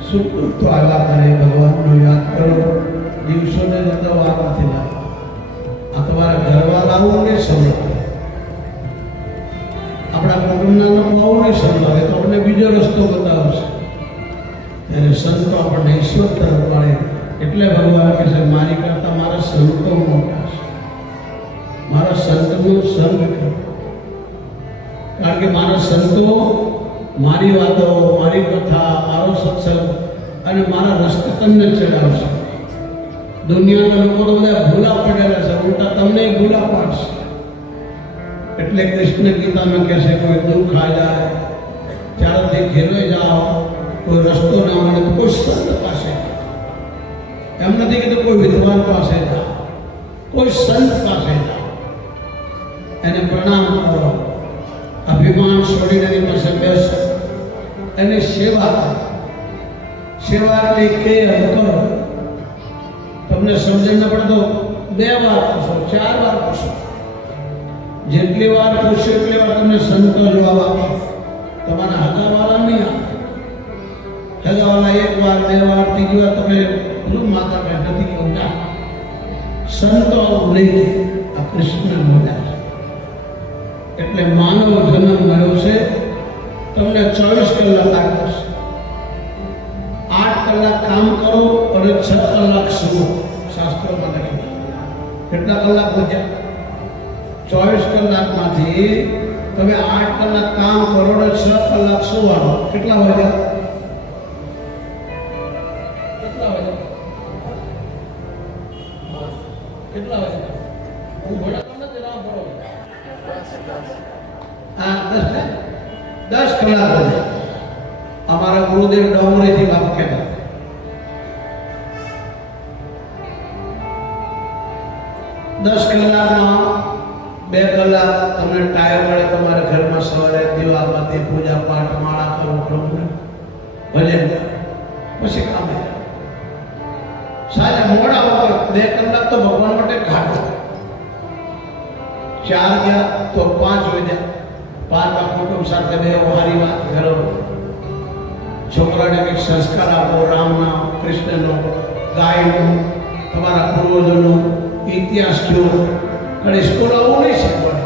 સુખ દુઃખ તો આલા કરે, ભગવાનનો યાદ કરો. દિવસોને જતો વાર નથી લાગતા. આ તમારા ઘરવાળાઓ ને સમજાવે, આપણા કુટુંબના લોકો ને સમજાવે તો આપણને બીજો રસ્તો બતાવશે. ત્યારે સંતો આપણને ઈશ્વર તરફ વાળે. એટલે ભગવાન કહે છે મારી કરતા મારા સંતો મોટા છે, મારા સંતનો સંગ કરો. કારણ કે મારા સંતો મારી વાતો, મારી કથા, મારો સત્સંગ અને મારા રસ્તે તમને ચડાવશે. દુનિયાના લોકો તો બધા ભૂલા પડેલા છે, ઉલટા તમને ભૂલા પાડશે. એટલે કૃષ્ણ ગીતામાં કહે છે કોઈ દુઃખ આ જાય ત્યારથી ઘેરે જાઓ, કોઈ રસ્તો ના મળે તો કોઈ સંત પાસે, એમ નથી કે કોઈ વિદ્વાન પાસે જાઓ, કોઈ સંત પાસે જાઓ, એને પ્રણામ કરો, અભિમાન છોડીને એની પાસે બેસો, એની સેવા કરો. સેવા એટલે કે કરો. તમને સમજણ ન પડે તો 2 વાર પૂછો, 4 વાર પૂછો. જેટલી વાર પૂછો એટલી વાર તમને સંતો જવાબ આપે. તમારા હગાવાળા નહીં આપે. હગાવાળા 1 વાર 2 વાર 3 વાર તમે માતા કહે નથી કેવું ના. સંતો લઈ આ કૃષ્ણ મોટા છે. એટલે માનવ જન્મ મળ્યો છે. તમને 24 કલાક આપ્યો છે. 8 કલાક કામ કરો અને 6 કલાક સુવો. શાસ્ત્રોમાં લખ્યું. કેટલા કલાક વધ્યા? 24 કલાકમાંથી તમે 8 કલાક કામ કરો અને 6 કલાક સુવાનો. કેટલા વધ્યા? કેટલા વધ્યા? કેટલા વધ્યા? હું ભણાતો નથી, ના ભણો. 10 કલાક વધ્યા. અમારા ગુરુદેવ ડોંગરેથી બાપ કહેતા 10 કલાકમાં 2 કલાક તમને ટાઈમ મળે તમારા ઘરમાં સવારે દીવાબત્તી, પૂજા પાઠ, માળા કરો, પ્રભુને ભજન કરો, પછી કામે સાંજે મોડા ઉપર 2 કલાક તો ભગવાન માટે કાઢો. 4 ગયા તો 5 વધ્યા. 5માં કુટુંબ સાથે બે હારી વાત કરો, છોકરાને કંઈક સંસ્કાર આપો, રામના, કૃષ્ણનો, ગાયનો, તમારા પૂર્વજોનો ઇતિહાસ કયો. અને સ્કૂલ આવું નહીં શીખવાડે.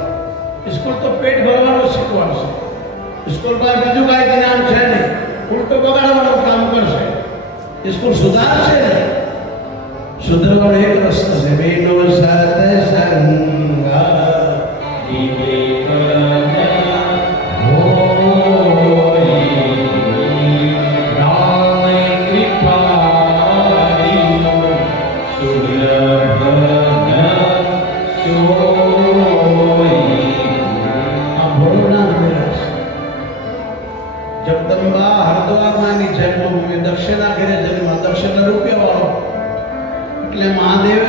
સ્કૂલ તો પેટ ભરવાનું શીખવાડશે. સ્કૂલમાં બીજું કાંઈ જ્ઞાન છે નહીં, ઉલટો બગાડવાનું કામ કરશે. સ્કૂલ સુધારશે ને. સુધારવાનો એક રસ્તો છે, બેનો સત્સંગ જગદંબા હરદ્વારની જન્મભૂમિ, દક્ષિણા ઘેરે જન્મ, દક્ષિણા રૂપિયા વાળો. એટલે મહાદેવ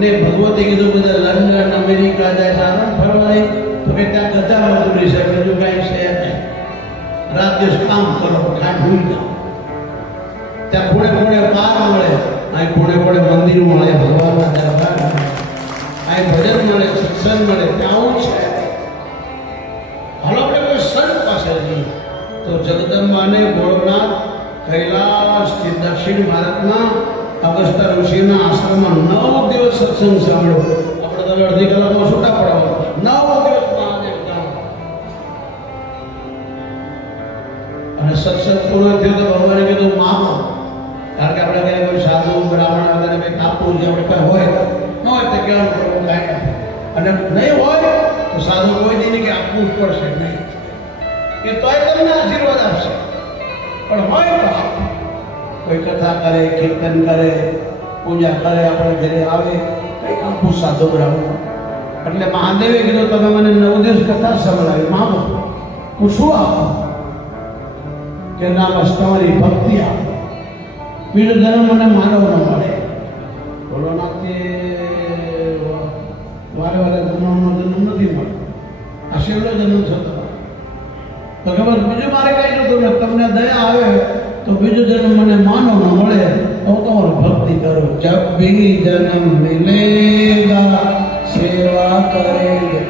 ને ભગવતી કીધું બધા લંડન, અમેરિકા જાય સાધન ફરવાની, તો કે ત્યાં ગધા મજૂરી છે, બીજું કાંઈ છે નહીં. રાત દિવસ કામ કરો, ખાટ ભૂલી જાઓ. ત્યાં ખૂણે ખૂણે પાર મળે, અહીં ખૂણે ખૂણે મંદિર મળે, ભગવાનના દરબાર મળે, અહીં ભજન મળે, સત્સંગ મળે. ત્યાં આવું છે. હાલો આપણે કોઈ સંત પાસે જઈએ તો જગદંબાને ભોળનાથ કૈલાસથી દક્ષિણ ભારતના અગસ્ત્ય ઋષિના આશ્રમમાં 9 દિવસ સત્સંગ સાંભળો. આપણે તમે અડધી કલાકમાં છૂટા પડવાનું. 9 દિવસ મહાદેવ ગામ. અને સત્સંગ પૂરો થયો તો ભગવાને કીધું માગો. કારણ કે આપણે કહીએ કોઈ સાધુ બ્રાહ્મણ વગેરે કંઈક આપવું છે, આપણે કંઈ હોય ન હોય તો કહેવાનું કાંઈ નથી. અને નહીં હોય તો સાધુ કોઈ નહીં કે આપવું જ પડશે નહીં, એ તોય તમને આશીર્વાદ આપશે. પણ હોય તો કોઈ કથા કરે, કીર્તન કરે, પૂજા કરે, આપણે ઘરે આવે, કંઈક આપવું સાધુ બ્રાહ્મણ. એટલે મહાદેવે કીધું તમે મને 9 દિવસ કથા સંભળાવી, માગો. હું શું આપું? કે ના બસ તમારી ભક્તિ આપો, બીજો જન્મ મને માનવ ન મળે. બોલો નાથી વારે વારે જન્મનો જન્મ નથી મળતો. આ છેલ્લો જન્મ છે તમારો. તો ખબર બીજું મારે કઈ નતું ને તમને દયા આવે તો બીજો જન્મ મને માનવ ન મળે તો તમારું ભક્તિ કરો. જબ ભી જન્મ મિલેગા સેવા કરેંગે.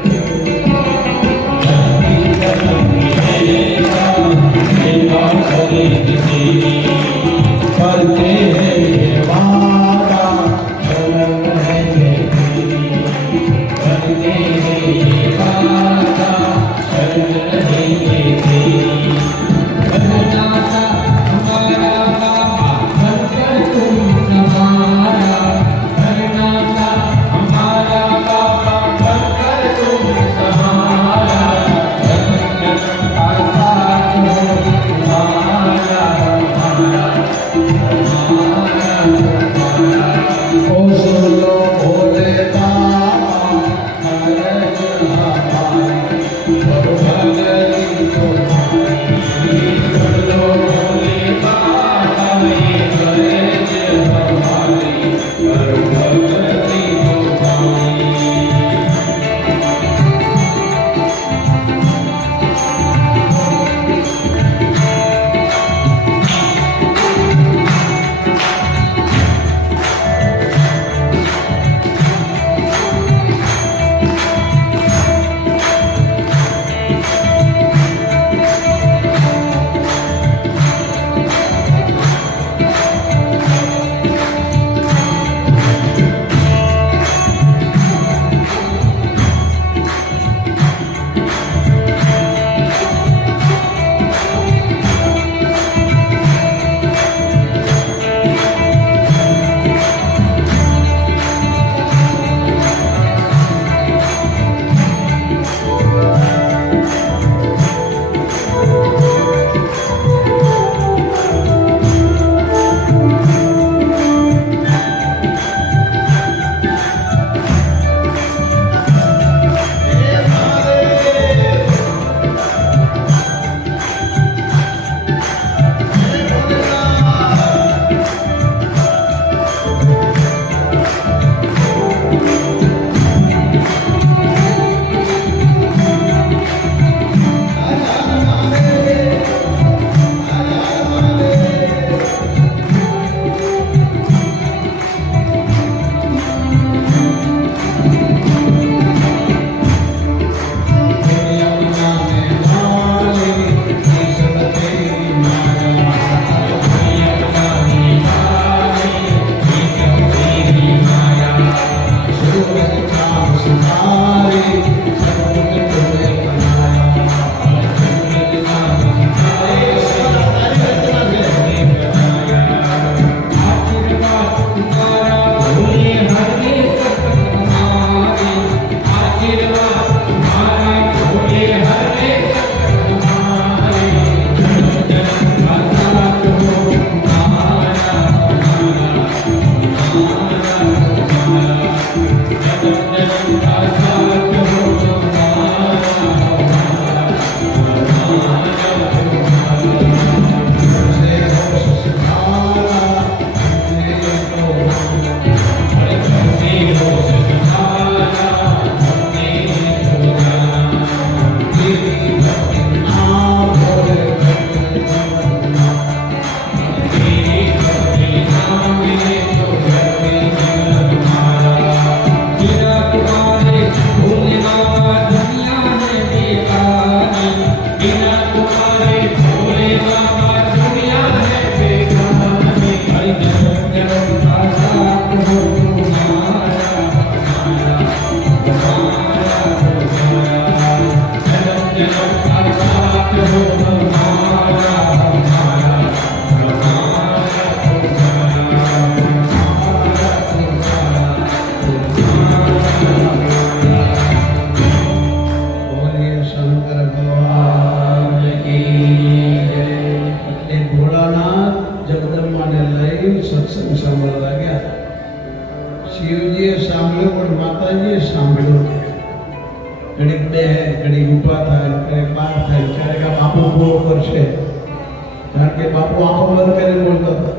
કે બાપુ આંખો બંધ કરીને બોલતા હતા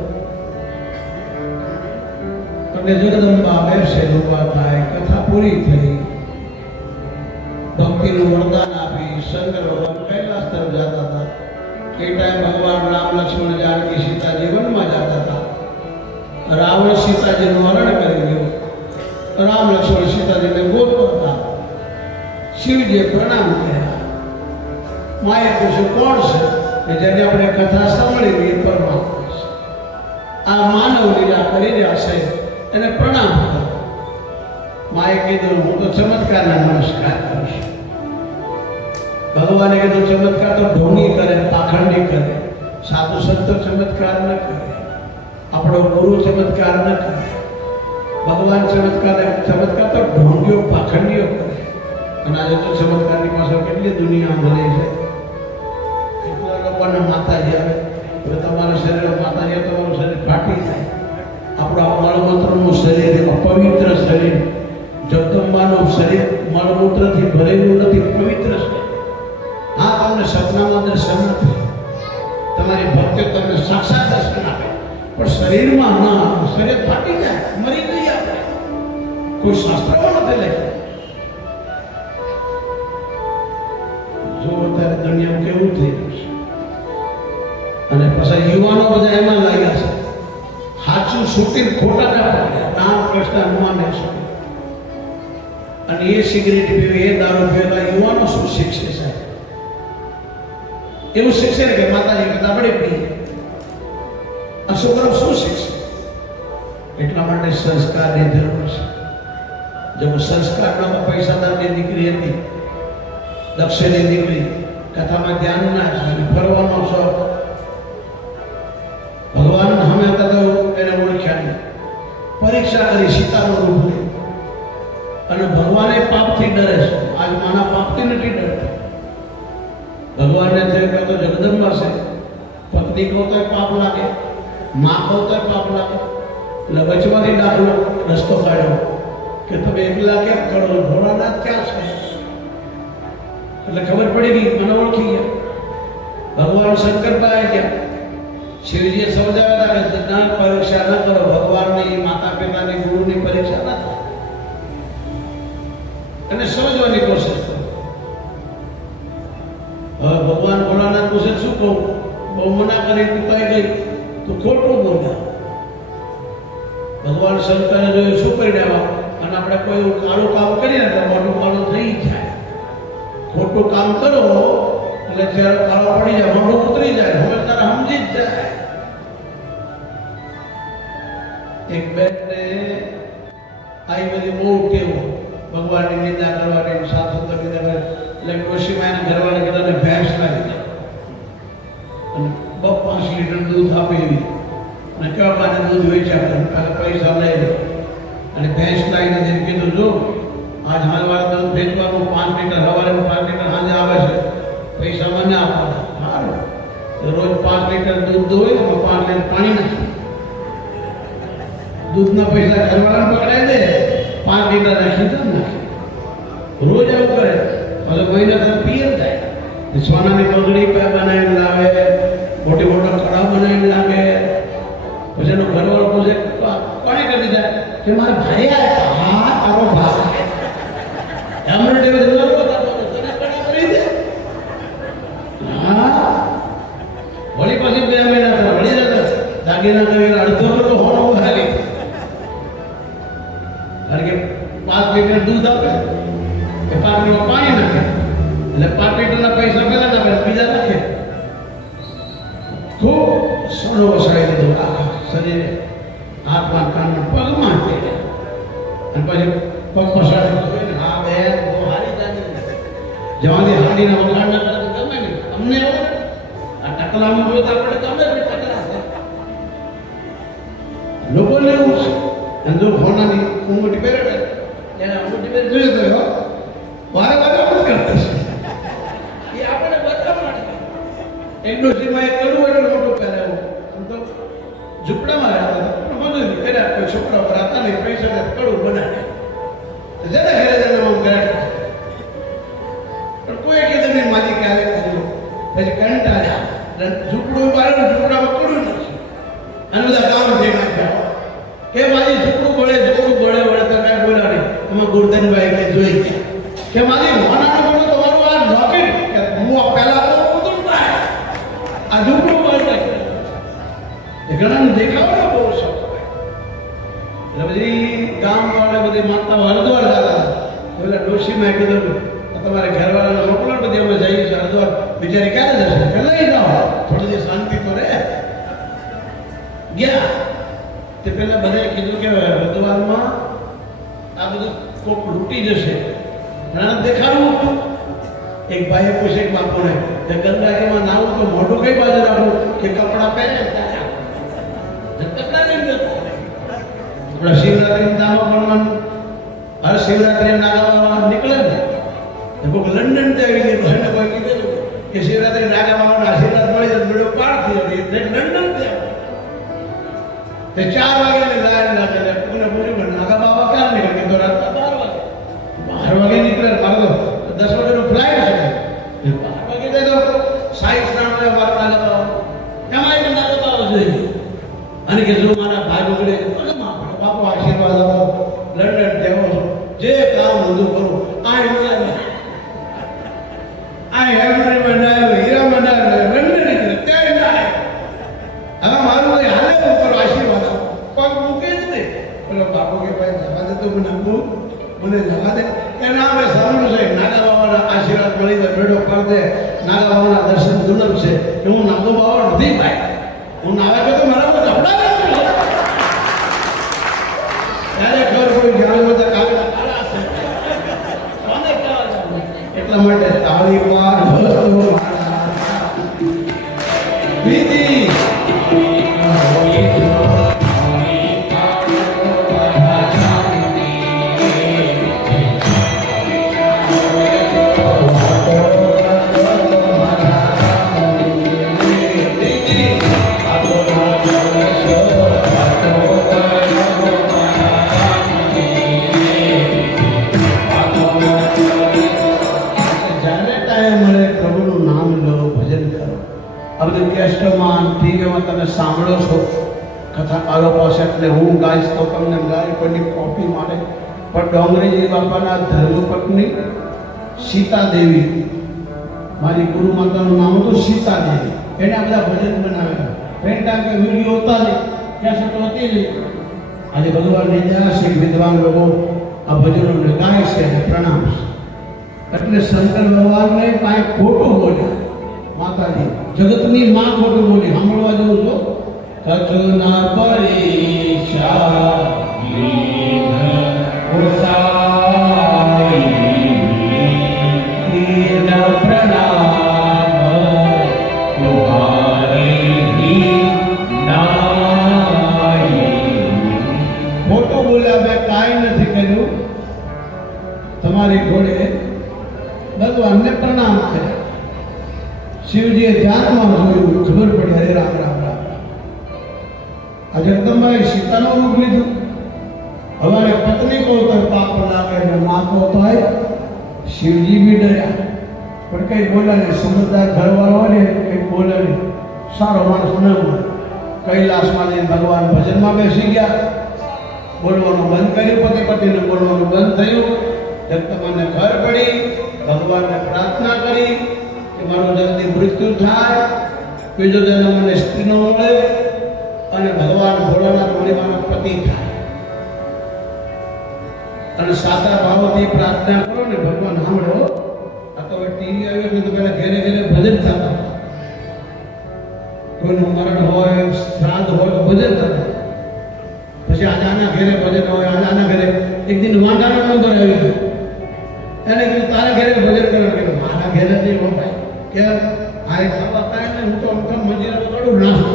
અને જગદંબા બેસે રૂપા થાય, કથા પૂરી થઈ, ભક્તિનું વરદાન આપી શંકર ભગવાન કૈલાસ તરફ જતા હતા. એ ટાઈમ ભગવાન રામ લક્ષ્મણ જાનકી સીતાજી વનમાં જતા હતા. રાવણ સીતાજીનું હરણ કરી ગયો. રામ લક્ષ્મણ સીતાજીને ગોતતા હતા. શિવજીએ પ્રણામ કર્યા. માએ પૂછ્યું કોણ છે? કે જેને આપણે કથા સાંભળી એ પરમાત્મા છે. આ માનવ લીલા કરી રહ્યા છે એને પ્રણામ કરો. માએ કીધું હું તો ચમત્કારના નમસ્કાર કરું છું. ભગવાને કીધું ચમત્કાર તો ઢોંગી કરે, પાખંડી કરે, સાધુ સંતો ચમત્કાર ન કરે, આપણો ગુરુ ચમત્કાર ન કરે. ભગવાન ચમત્કાર તો ઢોંગીઓ પાખંડીઓ કરે. અને આજે તો ચમત્કારની પાછળ કેટલી દુનિયા ભલે છે. કેટલા લોકોને માતાજી આવે, હવે તમારા શરીર માતાજી તમારું શરીર ફાટી જાય. આપણા મળમૂત્રનું શરીર એમાં પવિત્ર શરીર, જગદંબાનું શરીર મળમૂત્રથી ભરેલું નથી, પવિત્ર છે. હા, તમને સપનામાં દર્શન આપે, તમારી ભક્તિ તમને સાક્ષાત દર્શન આપે, પણ શરીરમાં ના, શરીર ફાટી જાય, મરી ગઈ આપણે. કોઈ શાસ્ત્રમાં નથી લખ્યું. જો અત્યારે દુનિયામાં કેવું થઈ ગયું છે. અને પછી યુવાનો બધા એમાં લાગ્યા છે, સાચું છૂટીને ખોટા ના પડ્યા, રામ કૃષ્ણ હનુમાન છે. અને એ સિગરેટ પીવે, એ દારૂ પીવેલા યુવાનો શું શીખશે સાહેબ? એવું શીખશે ને કે માતાજી કરતા આપણે પીએ. આ છોકરાઓ શું શીખશે? એટલા માટે સંસ્કારની જરૂર છે. જો સંસ્કારના તો પૈસાદારની દીકરી હતી, દક્ષિણની દીકરી, કથામાં ધ્યાન ના આપે, ફરવાનો શોખ. ભગવાન અમે હતા તો એને ઓળખ્યા નહીં. પરીક્ષા કરી સીતાનું રૂપ લે. અને ભગવાને પાપથી ડરે છે. આજ માના પાપથી નથી ડરતા. ભગવાનને થયું કે તો જગદંબા છે, પત્ની કહો તો પાપ લાગે, મા કહો તો પાપ લાગે. એટલે વચમાંથી દાખલો રસ્તો કાઢ્યો કે તમે એકલા કેમ કરો, ભોળાનાથ ક્યાં છે? એટલે ખબર પડી ગઈ, મને ઓળખી ગયા. ભગવાન શંકર પાસે ગયા. શિવજીએ સમજાવ્યા હતા કે ના, પરીક્ષા ન કરો, ભગવાનની, માતા પિતાની, ગુરુની પરીક્ષા ન કરો, અને સમજવાની કોશિશ કરો. હવે ભગવાન ભોળાનાથ પૂછે શું કહું? બહુ મના કરી ટૂંકાઈ ગઈ તો ખોટું બોલ્યા. ભગવાન શંકરે જોયું શું કરી દેવા, અને આપણે કોઈ કાળું કામ કરીએ તો મોટું કાળું થઈ જાય. ખોટું કામ કરો એટલે જ્યારે કાળો પડી જાય, મોઢું ઉતરી જાય, હવે તારે સમજી જ જાય. એક બેનને આવી બધી બહુ ટેવો, ભગવાનની નિંદા કરવાની, સાધુ નિંદા કરે. એટલે ડોશીમાં એના ઘરવાળા કીધા ભેંસ લાગી જાય અને 5 લીટર દૂધ આપે એવી, અને કેવા પાને દૂધ વેચ્યા કરે, પૈસા લઈ લે. અને ભેંસ લાવીને જેમ કીધું જો આજ હાલવાળા દૂધ વેચવાનું 5 લીટર સવારે 5 લીટર સાંજે આવે છે, પૈસા મને આપવાના. સારું, રોજ 5 લીટર દૂધ દોય, 5 લીટર પાણી નાખી, દૂધના પૈસા ઘરવાળાને પકડાઈ દે, 5 લીટર નાખી દમ નાખી. રોજ એવું કરે. પછી મહિના તરફ પીએ જાય. સોનાની પગડી બનાવીને લાવે, મોટી મોટા કડા બનાવીને લાવે. પછી એનો ઘરવાળો પૂછે કોને કરી દીધા? કે મારા ભાઈ આવ્યા. હા, તારો ભાઈ એમનો ટેવ કરી દે. હા, વળી પછી 2 મહિના થયા, વળી જતા દાગીના કરીને અડધો તો હોનો ખાલી. કારણ કે 5 લીટર દૂધ આપે, 5 લીટર પાણી નાખે, એટલે 5 લીટરના પૈસા પેલા ના આપે, બીજા નાખે. ખૂબ સોનો વસાવી દીધો આખા શરીરે, હાથમાં, કાનમાં, પગમાં થઈ ગયા. અને પછી પગ પસાડી હા બેન બહુ હારી જાતી જવાની હાડીના વખાણ ના કરે તો ગમે નહીં. અમને આ ટકલામાં જોતા આપણે ગમે નહીં, ટકલા છે લોકોને એવું છે. અને જો હોનાની અંગૂઠી પહેરે એને અંગૂઠી પહેરે જોઈએ તો વારે વારે આમ જ કરતા છે. એ આપણે બધા માટે એક ડોશીમાં એક કડું એટલું મોટું પહેરાવું, તો ઝૂંપડામાં રહેતા હતા, પણ મજૂરી કર્યા, કોઈ છોકરા પર હતા નહીં, પૈસા કડું બનાવે જરા ઘરે જઈને આમ ગયા. પણ કોઈ કીધું નહીં મારી ક્યારે કર્યું. પછી કંટાળ્યા, ઝૂંપડું પાડ્યું, ઝૂંપડામાં ઘણાને દેખાવાનો બહુ શોખ હોય. એટલે બધી ગામવાળા બધી માતાઓ હરિદ્વાર જતા હતા. પેલા ડોશીમાં કીધું તમારે ઘરવાળાને મોકલો ને, બધી અમે જઈએ છીએ હરિદ્વાર. બિચારી ક્યારે જશે? કે લઈ જાઓ, થોડી દિવસ શાંતિ તો રહે. ગયા તે પેલા બધાએ કીધું કે હરિદ્વારમાં આ બધું કોક લૂંટી જશે. ઘણા દેખાડવું હતું. એક ભાઈએ પૂછે એક બાપુને કે ગંગાજીમાં નાવું તો મોઢું કઈ બાજુ રાખવું? કે કપડાં પહેરે કપડાં નહીં દેતા. આપણા શિવરાત્રી નામા ભણવાનું, હર શિવરાત્રી નાગા નીકળે ને કોઈક લંડન થી આવી ગઈ બહેને કોઈ કીધેલું કે શિવરાત્રી નાગા બાબાના આશીર્વાદ મળી જાય બેડો પાર થઈ હતી લંડન થી તે 4 વાગે લાગે પૂને પૂરી નાગા બાબા ક્યાં નીકળે? તો રાતના 12 વાગે નીકળે. મારો 10 વાગ્યાનો ફ્લાઇટ છે. 12 વાગે જાય તો સાઈ સ્નાન વાર નાગા બાબા એમાં એક નાગા બાબા જોઈએ અને કે જો મારા ભાઈ ઉગડે બાપુ આશીર્વાદ આપો, લંડન જેવો જે કામ બધું કરું આ હેમરી મંડાયો, હીરા મંડાયો, લંડન નીકળે ત્યાં ના. હવે મારું કઈ હાલે ઉપર આશીર્વાદ આપો, પગ મૂકે જ નહીં. બોલો બાપુ કે ભાઈ જવા દે તો મને જવા દે. એના અમે સાંભળ્યું છે નાગા બાબાના આશીર્વાદ મળી જાય ભેડો પાર દે. નાગા બાબાના દર્શન દુર્લભ છે કે હું નાગો બાબા નથી ભાઈ. હું નાવા તો મારા પર કપડા ત્યારે ખબર પડી જ્યારે બધા કાગડા કાળા છે. એટલા માટે તાળી પાર વિધિ તમે સાંભળો છો કથાકારો પાસે એટલે હું ગાઈશ તો તમને ગાય કોઈની કોપી મારે. પણ ડોંગરીજી બાપાના ધર્મપત્ની સીતાદેવી, મારી ગુરુ માતાનું નામ હતું સીતાદેવી. એને આ બધા ભજન બનાવેલા. પેન્ટા કે વિડીયો હતા ને ત્યાં તો હતી નહીં. આજે ભગવાનની દયા છે, વિદ્વાન લોકો આ ભજનોને ગાય છે અને પ્રણામ છે. એટલે શંકર ભગવાનને કાંઈ ખોટું બોલ્યા માતાજી, જગતની માં ખોટું બોલી. સાંભળવા જેવું છો. કચુના પરીક્ષા ખોટું બોલ્યા, મેં કાંઈ નથી કર્યું. તમારી ઘોડે ભગવાનને પ્રણામ કર્યા. શિવજીએ ધ્યાનમાં જોયું, ખબર પડી હરે રામ રામ રામ. આ જગદંબાએ સીતાનું રૂપ લીધું. હવે પત્ની કહો તો પાપ લાગે ને માં કહો તો શિવજી બી ડર્યા. પણ કઈ બોલ્યા નહીં. સમજદાર ઘરવાળો હોય ને કઈ બોલે નહીં. સારો માણસ ન બોલે. કૈલાસમાં જઈને ભગવાન ભજનમાં બેસી ગયા. બોલવાનું બંધ કર્યું, પતિ પતિને બોલવાનું બંધ થયું. જગદંબાને ખબર પડી, ભગવાનને પ્રાર્થના કરી કે મારું જલ્દી મૃત્યુ થાય, બીજો જન્મ મને સ્ત્રીનો મળે અને ભગવાન ભોળાનાથ વળી મારો પતિ થાય. અને સાદા ભાવથી પ્રાર્થના કરો ને ભગવાન સાંભળો. આ તો ટીવી આવ્યો એટલે તો પેલા ઘેરે ઘેરે ભજન થતા. કોઈનું મરણ હોય, શ્રાદ્ધ હોય તો ભજન થતા. પછી આજે આના ઘેરે ભજન હોય, આજે આના ઘરે. એક દિન વાંઢાનો નંબર આવી ગયો. એને કીધું તારા ઘેરે ભજન કરવા. કીધું મારા ઘેરે નહીં વંભાય. કે આ એક ખાવા ખાય ને હું તો અમથા મંદિરે કરું નાસ્તો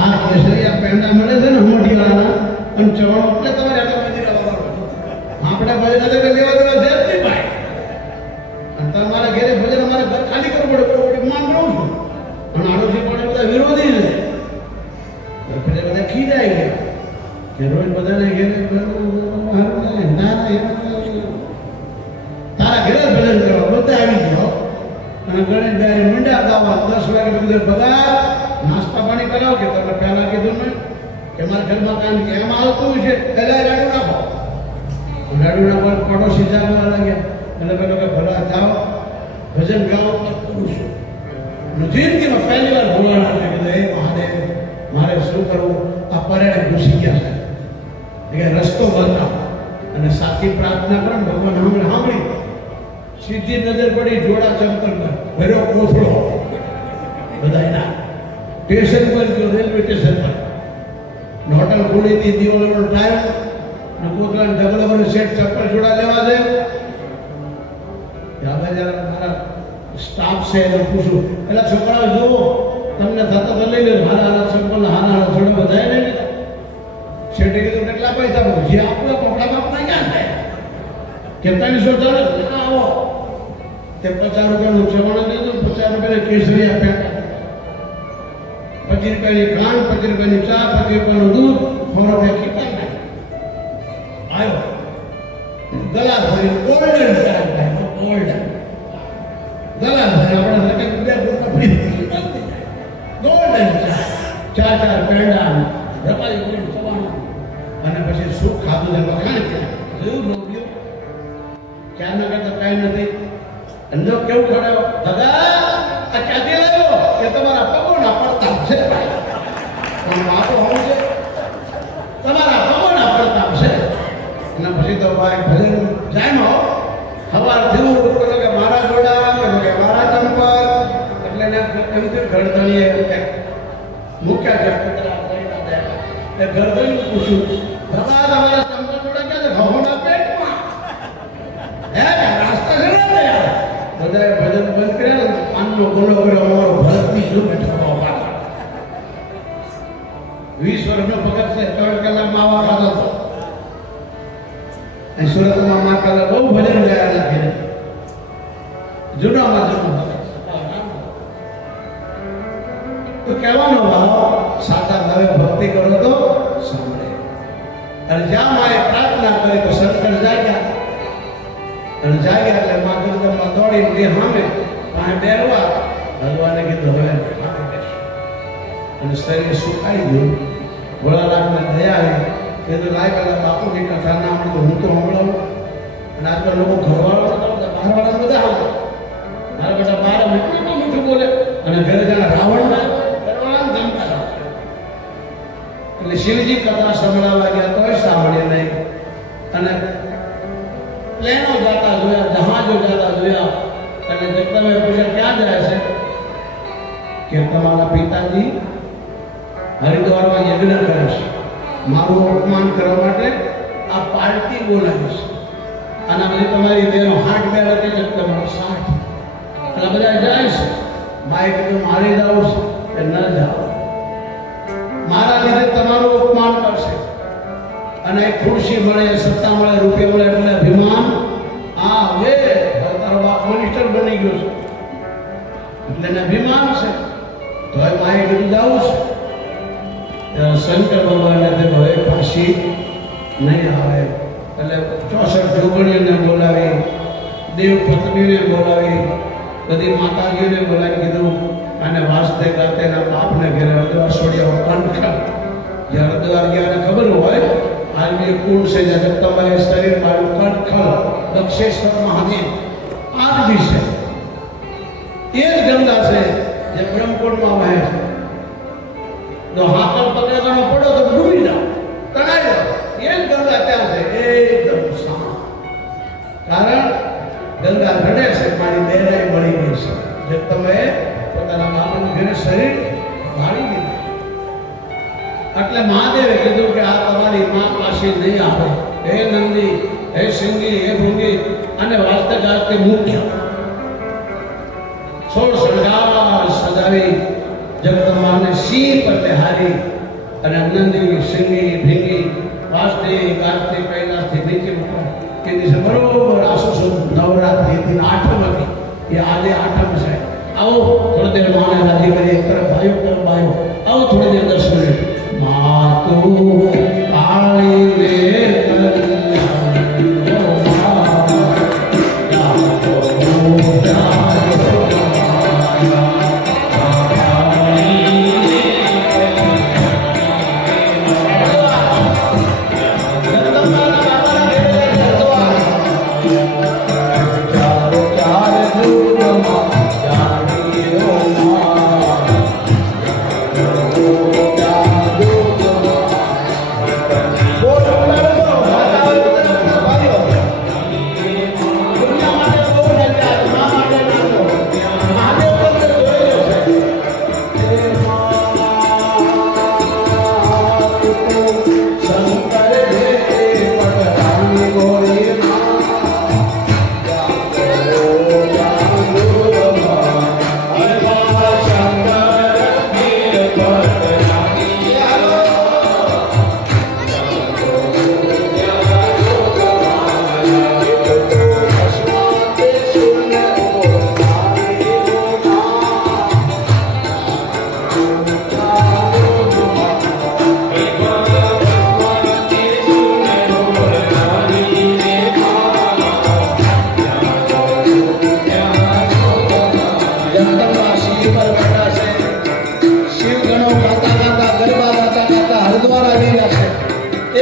આ કેસરિયા પેંડા મળે છે ને મોઢિયાળાના અને ચવાણો એટલે તમારે આગળ મંદિરે આવવાનું. આપણે ભજન લેવા દેવા છે જ નહીં ભાઈ. અને તમારા ઘેરે ભજન અમારે ઘર ખાલી કરવું પડે. માન રહું છું અને આડોશી પણ બધા વિરોધી છે. પેલા બધા ખીજાઈ ગયા કે રોજ બધાને ઘેરે તારા ઘરે ભજન કરવા બધા આવી ગયો. અને ગણેશભાઈ મંડ્યા ગાવા 10 વાગે બધું બધા નાસ્તા પાણી કરાવો કે તમે પહેલા કીધું ને કે મારા ઘરમાં કામ એમ આવતું છે પહેલા રાડું નાખો. રાડુના પર પડોશી જાગવા લાગ્યા. એટલે પેલો કે ભલા જાઓ ભજન ગાઓ કરું છું. જિંદગીમાં પહેલી વાર ભોળાનાથે કીધું, હે મહાદેવ, મારે શું કરવું? આ પરેણે ઘૂસી ગયા છે કે રસ્તો બતાવો. અને સાચી પ્રાર્થના કરો ને ભગવાન સાંભળી. સીધી નજર પડી જોડા ચંપલ પર ભર્યો કોથળો બધા એના સ્ટેશન પર ગયો, રેલવે સ્ટેશન પર હોટલ ખુલી હતી, દિવાળીનો ટાઈમ ને કોથળાને ઢગલો ભરે શેઠ ચપ્પલ જોડા લેવા છે. આપણે જરા મારા સ્ટાફ છે એને પૂછું, એટલે છોકરાઓ જુઓ તમને થતો તો લઈ લે, હારા ચપ્પલ હારા જોડે બધાય લઈ લીધા. શેઠે કીધું કેટલા પૈસા બોલો? જે આપણે કપડામાં આપણે ક્યાં થાય કે 300 ચાલે આવો તે 50 રૂપિયાનું ચવાણું દીધું, 50 રૂપિયાની કેસરિયા પેન્ટ, 25 રૂપિયાની ખાંડ, 25 રૂપિયાની ચા, 25 રૂપિયાનું દૂધ, 100 રૂપિયા ખીચા આવ્યો. ગલા ભરી ગોલ્ડન ચા, ગોલ્ડન ગલા ભરી આપણે ગોલ્ડન ચા, ચાર પેંડા, રપાઈ ગોલ્ડ ચવાણું. અને પછી શું ખાધું છે વખાણ ક્યાં જોયું લોભ્યો ક્યાં ન કરતા કાંઈ નથી. અંજો કેવું ખડાયો, દાદા આ ક્યાંથી લાવ્યો? કે તમારા પગોના પડતા છે. પણ વાતો હું છે તમારા પગોના પડતા છે. એના પછી તો ભાઈ ભજન જાય નો સવાર થયું પેલો કે મારા જોડા, પેલો કે મારા ચંપલ, એટલે એમ થયું ગરદણીએ મૂક્યા છે કૂતરા એ ગરદણી પૂછ્યું, દાદા તમારા ચંપલ જોડા ક્યાં છે? ઘઉંના પેટમાં. હે નાસ્તા છે ને બધાએ ભજન બંધ કર્યા, પાનનો ગોળો કર્યો, અમારો ભરતની શું બેઠો પાછળ 20 વર્ષનો ભગત છે, 3 કલાક માવા ખાતો હતો. અને સુરતમાં મા કલાક બહુ ભજન ગયા નાખીને જૂનામાં જૂનો ભગત તો કહેવાનો ભાવ સાચા ભાવે ભક્તિ કરો તો સાંભળે. અને જ્યાં માએ પ્રાર્થના કરી તો શંકર જાગ્યા. અને જાગ્યા એટલે મા જગદંબા દોડીને બે સામે પાસે બેરવા ભગવાને કીધું હવે અને શરીર સુકાઈ ગયું. ભોળાનાથને દયા આવી, કીધું લાય પેલા બાપુની કથા ના મળે હું તો સંભળાવું. અને આજકાલ લોકો ઘરવાળા બહારવાળા બધા આવે, મારા બેટા બહાર મીઠું મીઠું બોલે અને ઘરે જણા રાવણ એટલે શિવજી કથા સંભળાવવા ગયા તોય સાંભળે નહીં. અને પ્લેનો જતા જોયા, જહાજો જતા જોયા. અને જગદંબે પૂછ્યા ક્યાં જાય છે? કે તમારા પિતાજી હરિદ્વારમાં યજ્ઞ કરે છે, મારું અપમાન કરવા માટે આ પાર્ટી બોલાવી છે. અને બધી તમારી બેનો 60 બેન હતી, જગદંબા 60 એટલે બધા જાય છે. માએ કીધું મારે જવું છે કે ન જાઓ, મારા લીધે તમારું અપમાન કરશે અને ખુરશી મળે, સત્તા મળે, રૂપિયા મળે એટલે અભિમાન આ હવે તારો બાપ મિનિસ્ટર બની ગયો છે એટલે એને અભિમાન છે. તો હવે માએ કીધું જવું છે. શંકર ભગવાનને હવે પાછી નહીં આવે એટલે 64 જોગણીઓને બોલાવી, દેવ પત્નીને બોલાવી, બધી માતાજીઓને બોલાવી કીધું અને વાસ્તે ગાતે ના બાપને ઘેરે હરિદ્વાર છોડ્યા કંઠ. જે હરિદ્વાર ગયા ખબર હોય આલમી કુંડ છે જ્યાં જગદંબાએ શરીર મારું કંઠ દક્ષેશ્વર મહાદેવ આ જ બી છે. એ જ ગંગા છે જે બ્રહ્મકુંડમાં વહે છે. જો હાકર પકડવાનો પડો તો ડૂબી જાઓ, તણાઈ જાઓ. એ જ ગંગા ત્યાં છે એકદમ શાંત. કારણ ગંગા રડે છે, મારી બેરાઈ મળી ગઈ છે. જગદંબાએ પોતાના બાપના ઘરે શરીર વાળી દીધું. એટલે મહાદેવે કીધું કે આ તમારી માં પાસે નહીં આવે. હે નંદી, હે સિંગી, હે ભૂંગી અને વાસ્તે ગાસ્તે મૂક્યા. 16 શણગાર સજાવી જગદંબાને સિંહ પર બેહારી અને નંદી, સિંગી, ભીંગી વાસ્તે ગાસ્તે કૈલાસથી નીચે મૂક્યા. કે દિવસે બરોબર આસો નવરાત્રિથી 8મ હતી. એ આજે 8મ છે. आओ थोड़ी देर माने राजी करिए, एक तरफ भाइयों तरफ भाइयों, आओ थोड़ी देर 10 मिनट मातु आली रे Yeah. જંતરમાં શિવ પર બેઠા છે. શિવ ગણો ગાતા ગાતા ગરબા ગાતા ગાતા હરિદ્વાર આવી રહ્યા છે.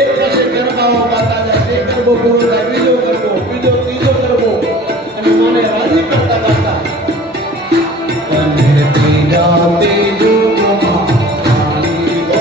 એક પછી ગરબાઓ ગાતા જાય છે. એક ગરબો પૂરો થાય, બીજો ગરબો, બીજો ત્રીજો ગરબો, અને મને રાજી કરતા ગાતા અને ત્રીજા ત્રીજો મારી ઓ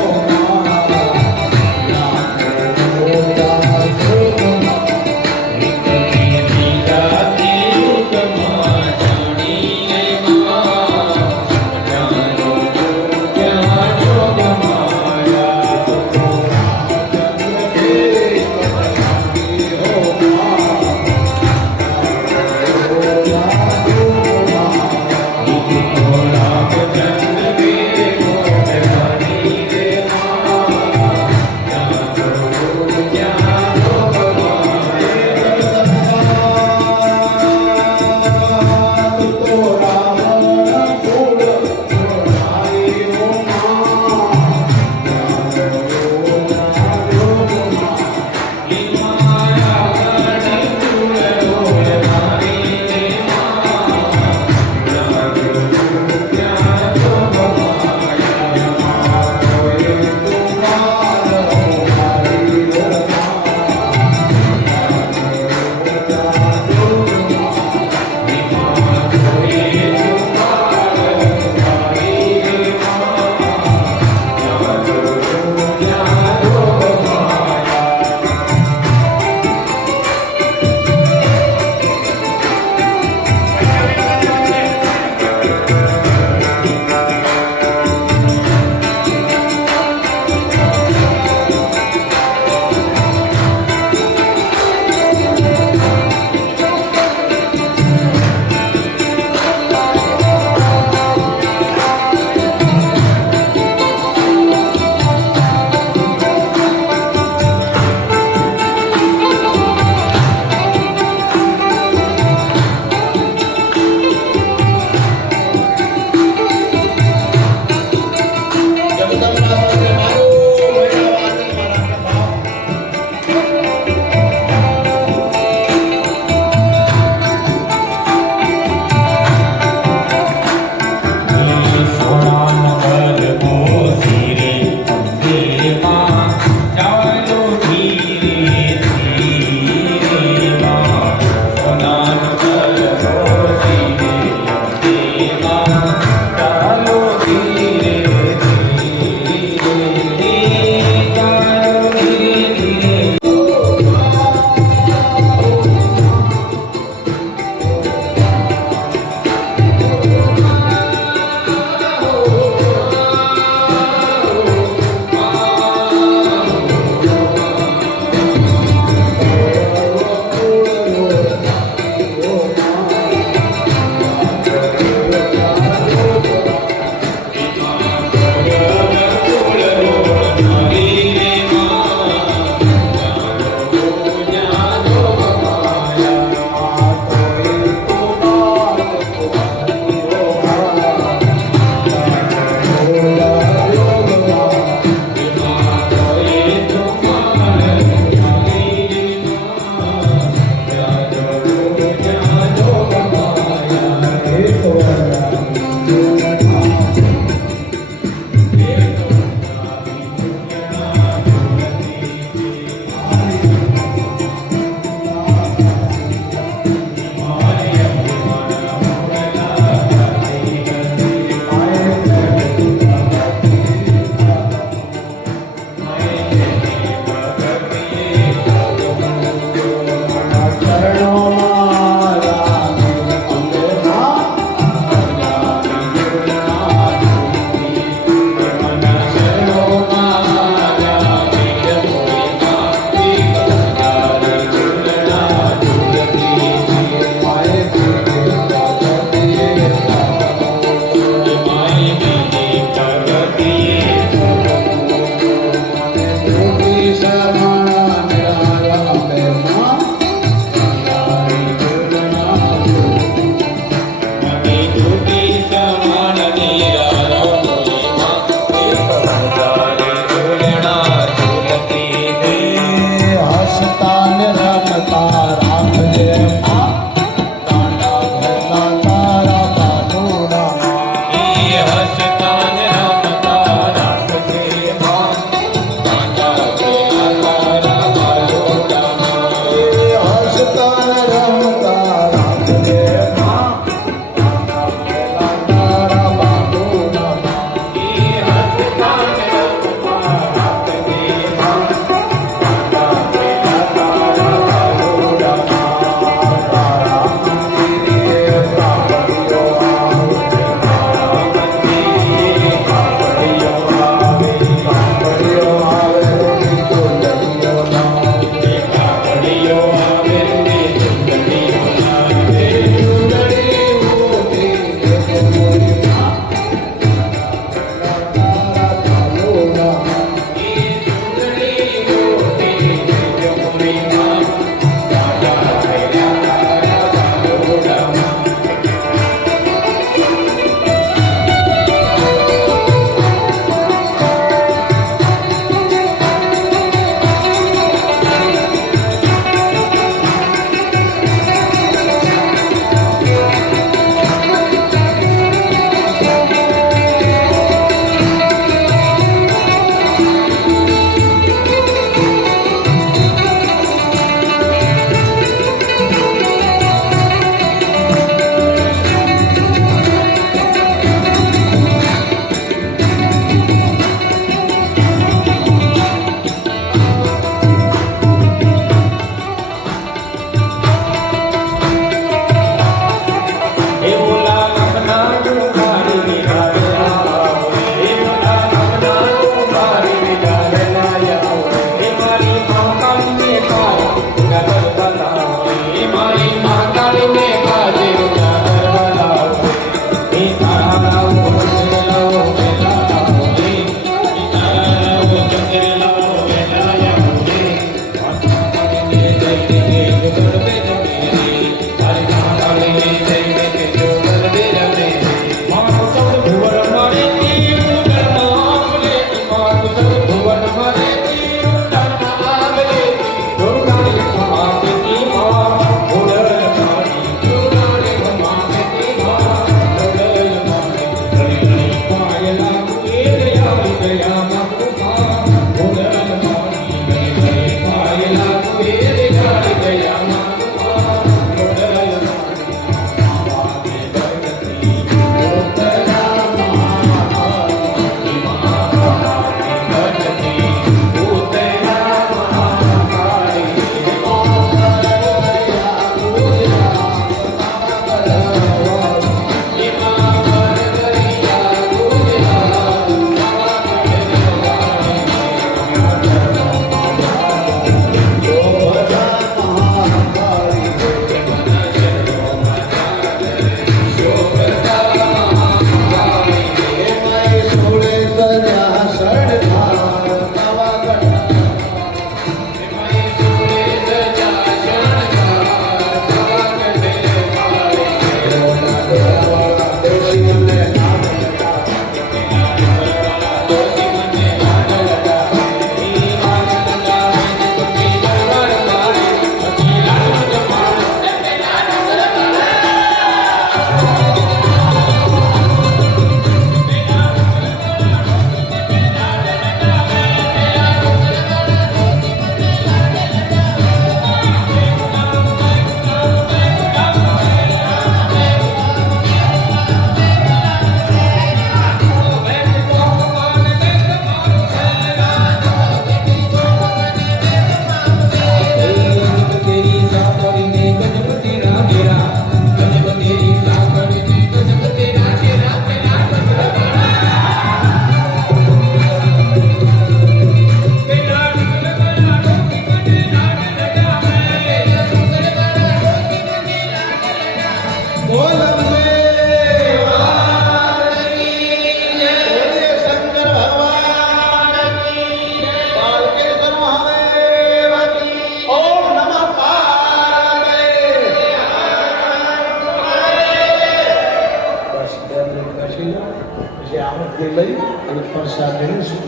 આરતી લઈ અને પ્રસાદ લઈશું.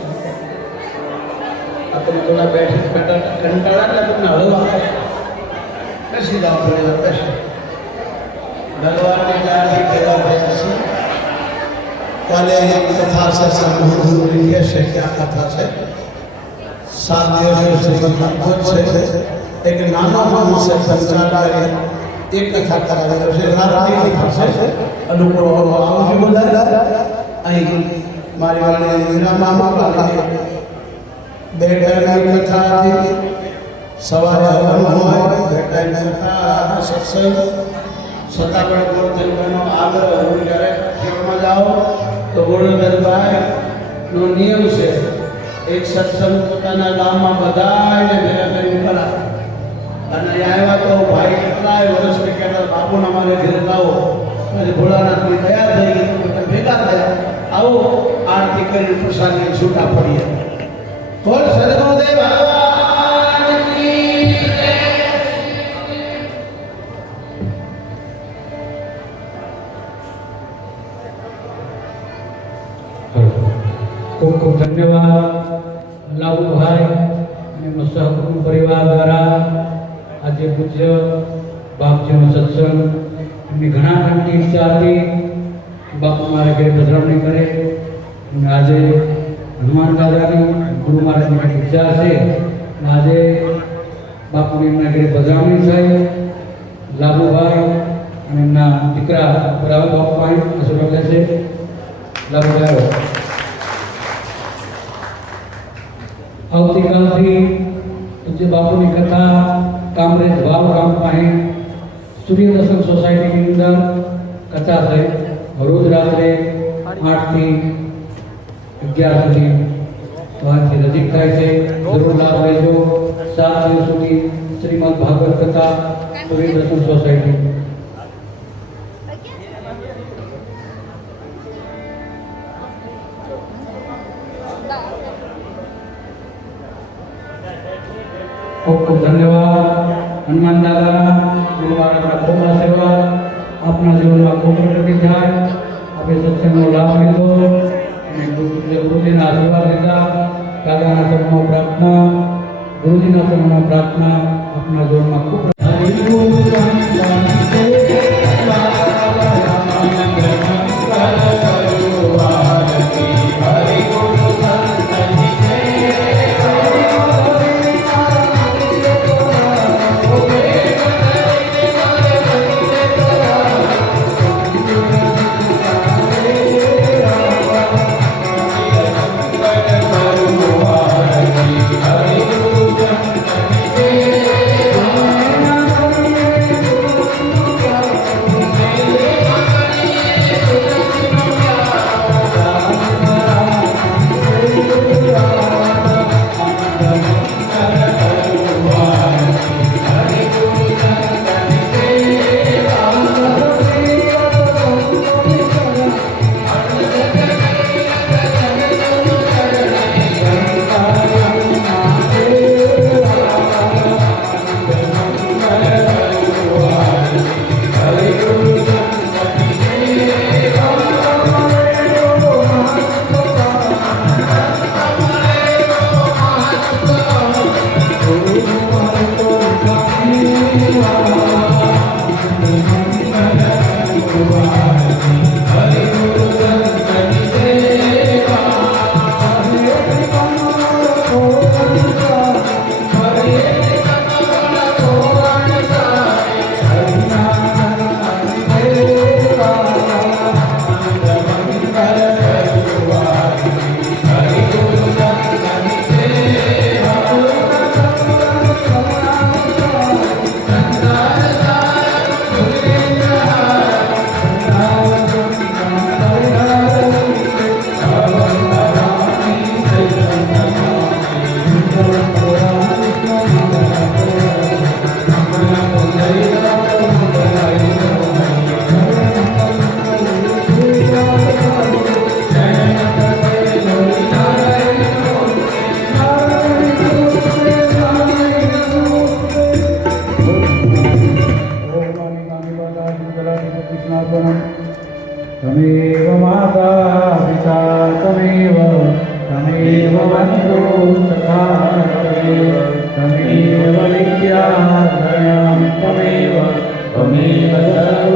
આપણે થોડા બેઠા કંટાળા એટલે તમને હળવા બેસી જાઓ થોડી વાર બેસી. ભગવાનની દાઢી ભેગા થયા છે. કાલે કથા છે સંબોધન છે ક્યાં કથા છે 7 દિવસ શ્રીમદ ભાગવત છે. એક નાનો માણસ છે શંકરાચાર્ય એક કથા કરાવેલો છે. રાતની કથા છે. અનુકૂળ આવજો બધા. અહીં મારી વાળી વીરા મામા પાસે 2 ટાઈમની કથા હતી. સવારે હવન હોય 2 ટાઈમ કથા સત્સંગ. છતાં પણ ગોળધનભાઈનો આગ્રહ હું જ્યારે ખેડમાં જાઓ તો ગોળધનભાઈનો નિયમ છે એક સત્સંગ પોતાના ગામમાં બધાને ભેગા કરીને કરાવે. અને અહીંયા આવ્યા તો ભાઈ કેટલાય વર્ષથી કહેતા બાપુના મારે ઘરે લાવો. પછી ભોળાનાથની તૈયાર થઈ ગઈ બધા ભેગા થયા. આવો આરતી કરીને પ્રસાદની છૂટા પડીએ. બોલ સદગુરુદેવ ભગવાન કી જય. ખૂબ ખૂબ ધન્યવાદ લાભુભાઈ અને એમનો સહકુટુંબ પરિવાર દ્વારા આજે પૂજ્ય બાપજીનો સત્સંગ એમની ઘણા ટાઈમની ઈચ્છા હતી બાપુ મારા ઘરે પધરામણી કરે. અને આજે હનુમાન દાદાની ગુરુ મહારાજની ઈચ્છા છે અને આજે બાપુની એમના ઘરે પધરામણી થઈ. લાભુભાઈ અને એમના દીકરા બરાબર બાપુ પાસે આશીર્વાદ લેશે. લાભુભાઈ આવતીકાલથી પૂજ્ય બાપુની કથા કામરેજ વાવ ગામ પાસે સૂર્યદર્શન સોસાયટીની અંદર કથા છે. રોજ રાત્રે 8 થી 11 સુધી તો આજથી નજીક થાય છે. જરૂર લાભ લેજો. 7 દિવસ સુધી શ્રીમદ ભાગવત કથા સૂર્યદર્શન સોસાયટી. ખૂબ ખૂબ ધન્યવાદ હનુમાન દાદા ગુરુ મહારાજના ખૂબ આશીર્વાદ આપના જીવનમાં ખૂબ પ્રગતિ થાય. આપણે સત્સંગનો લાભ લીધો અને ગુરુજીના આશીર્વાદ લીધા. દાદાના ચરણમાં પ્રાર્થના, ગુરુજીના ચરણમાં પ્રાર્થના આપના જીવનમાં ખૂબ વંદો સખા તમેવ વિદ્યાધરણ્યં ત્વમેવ સર્વ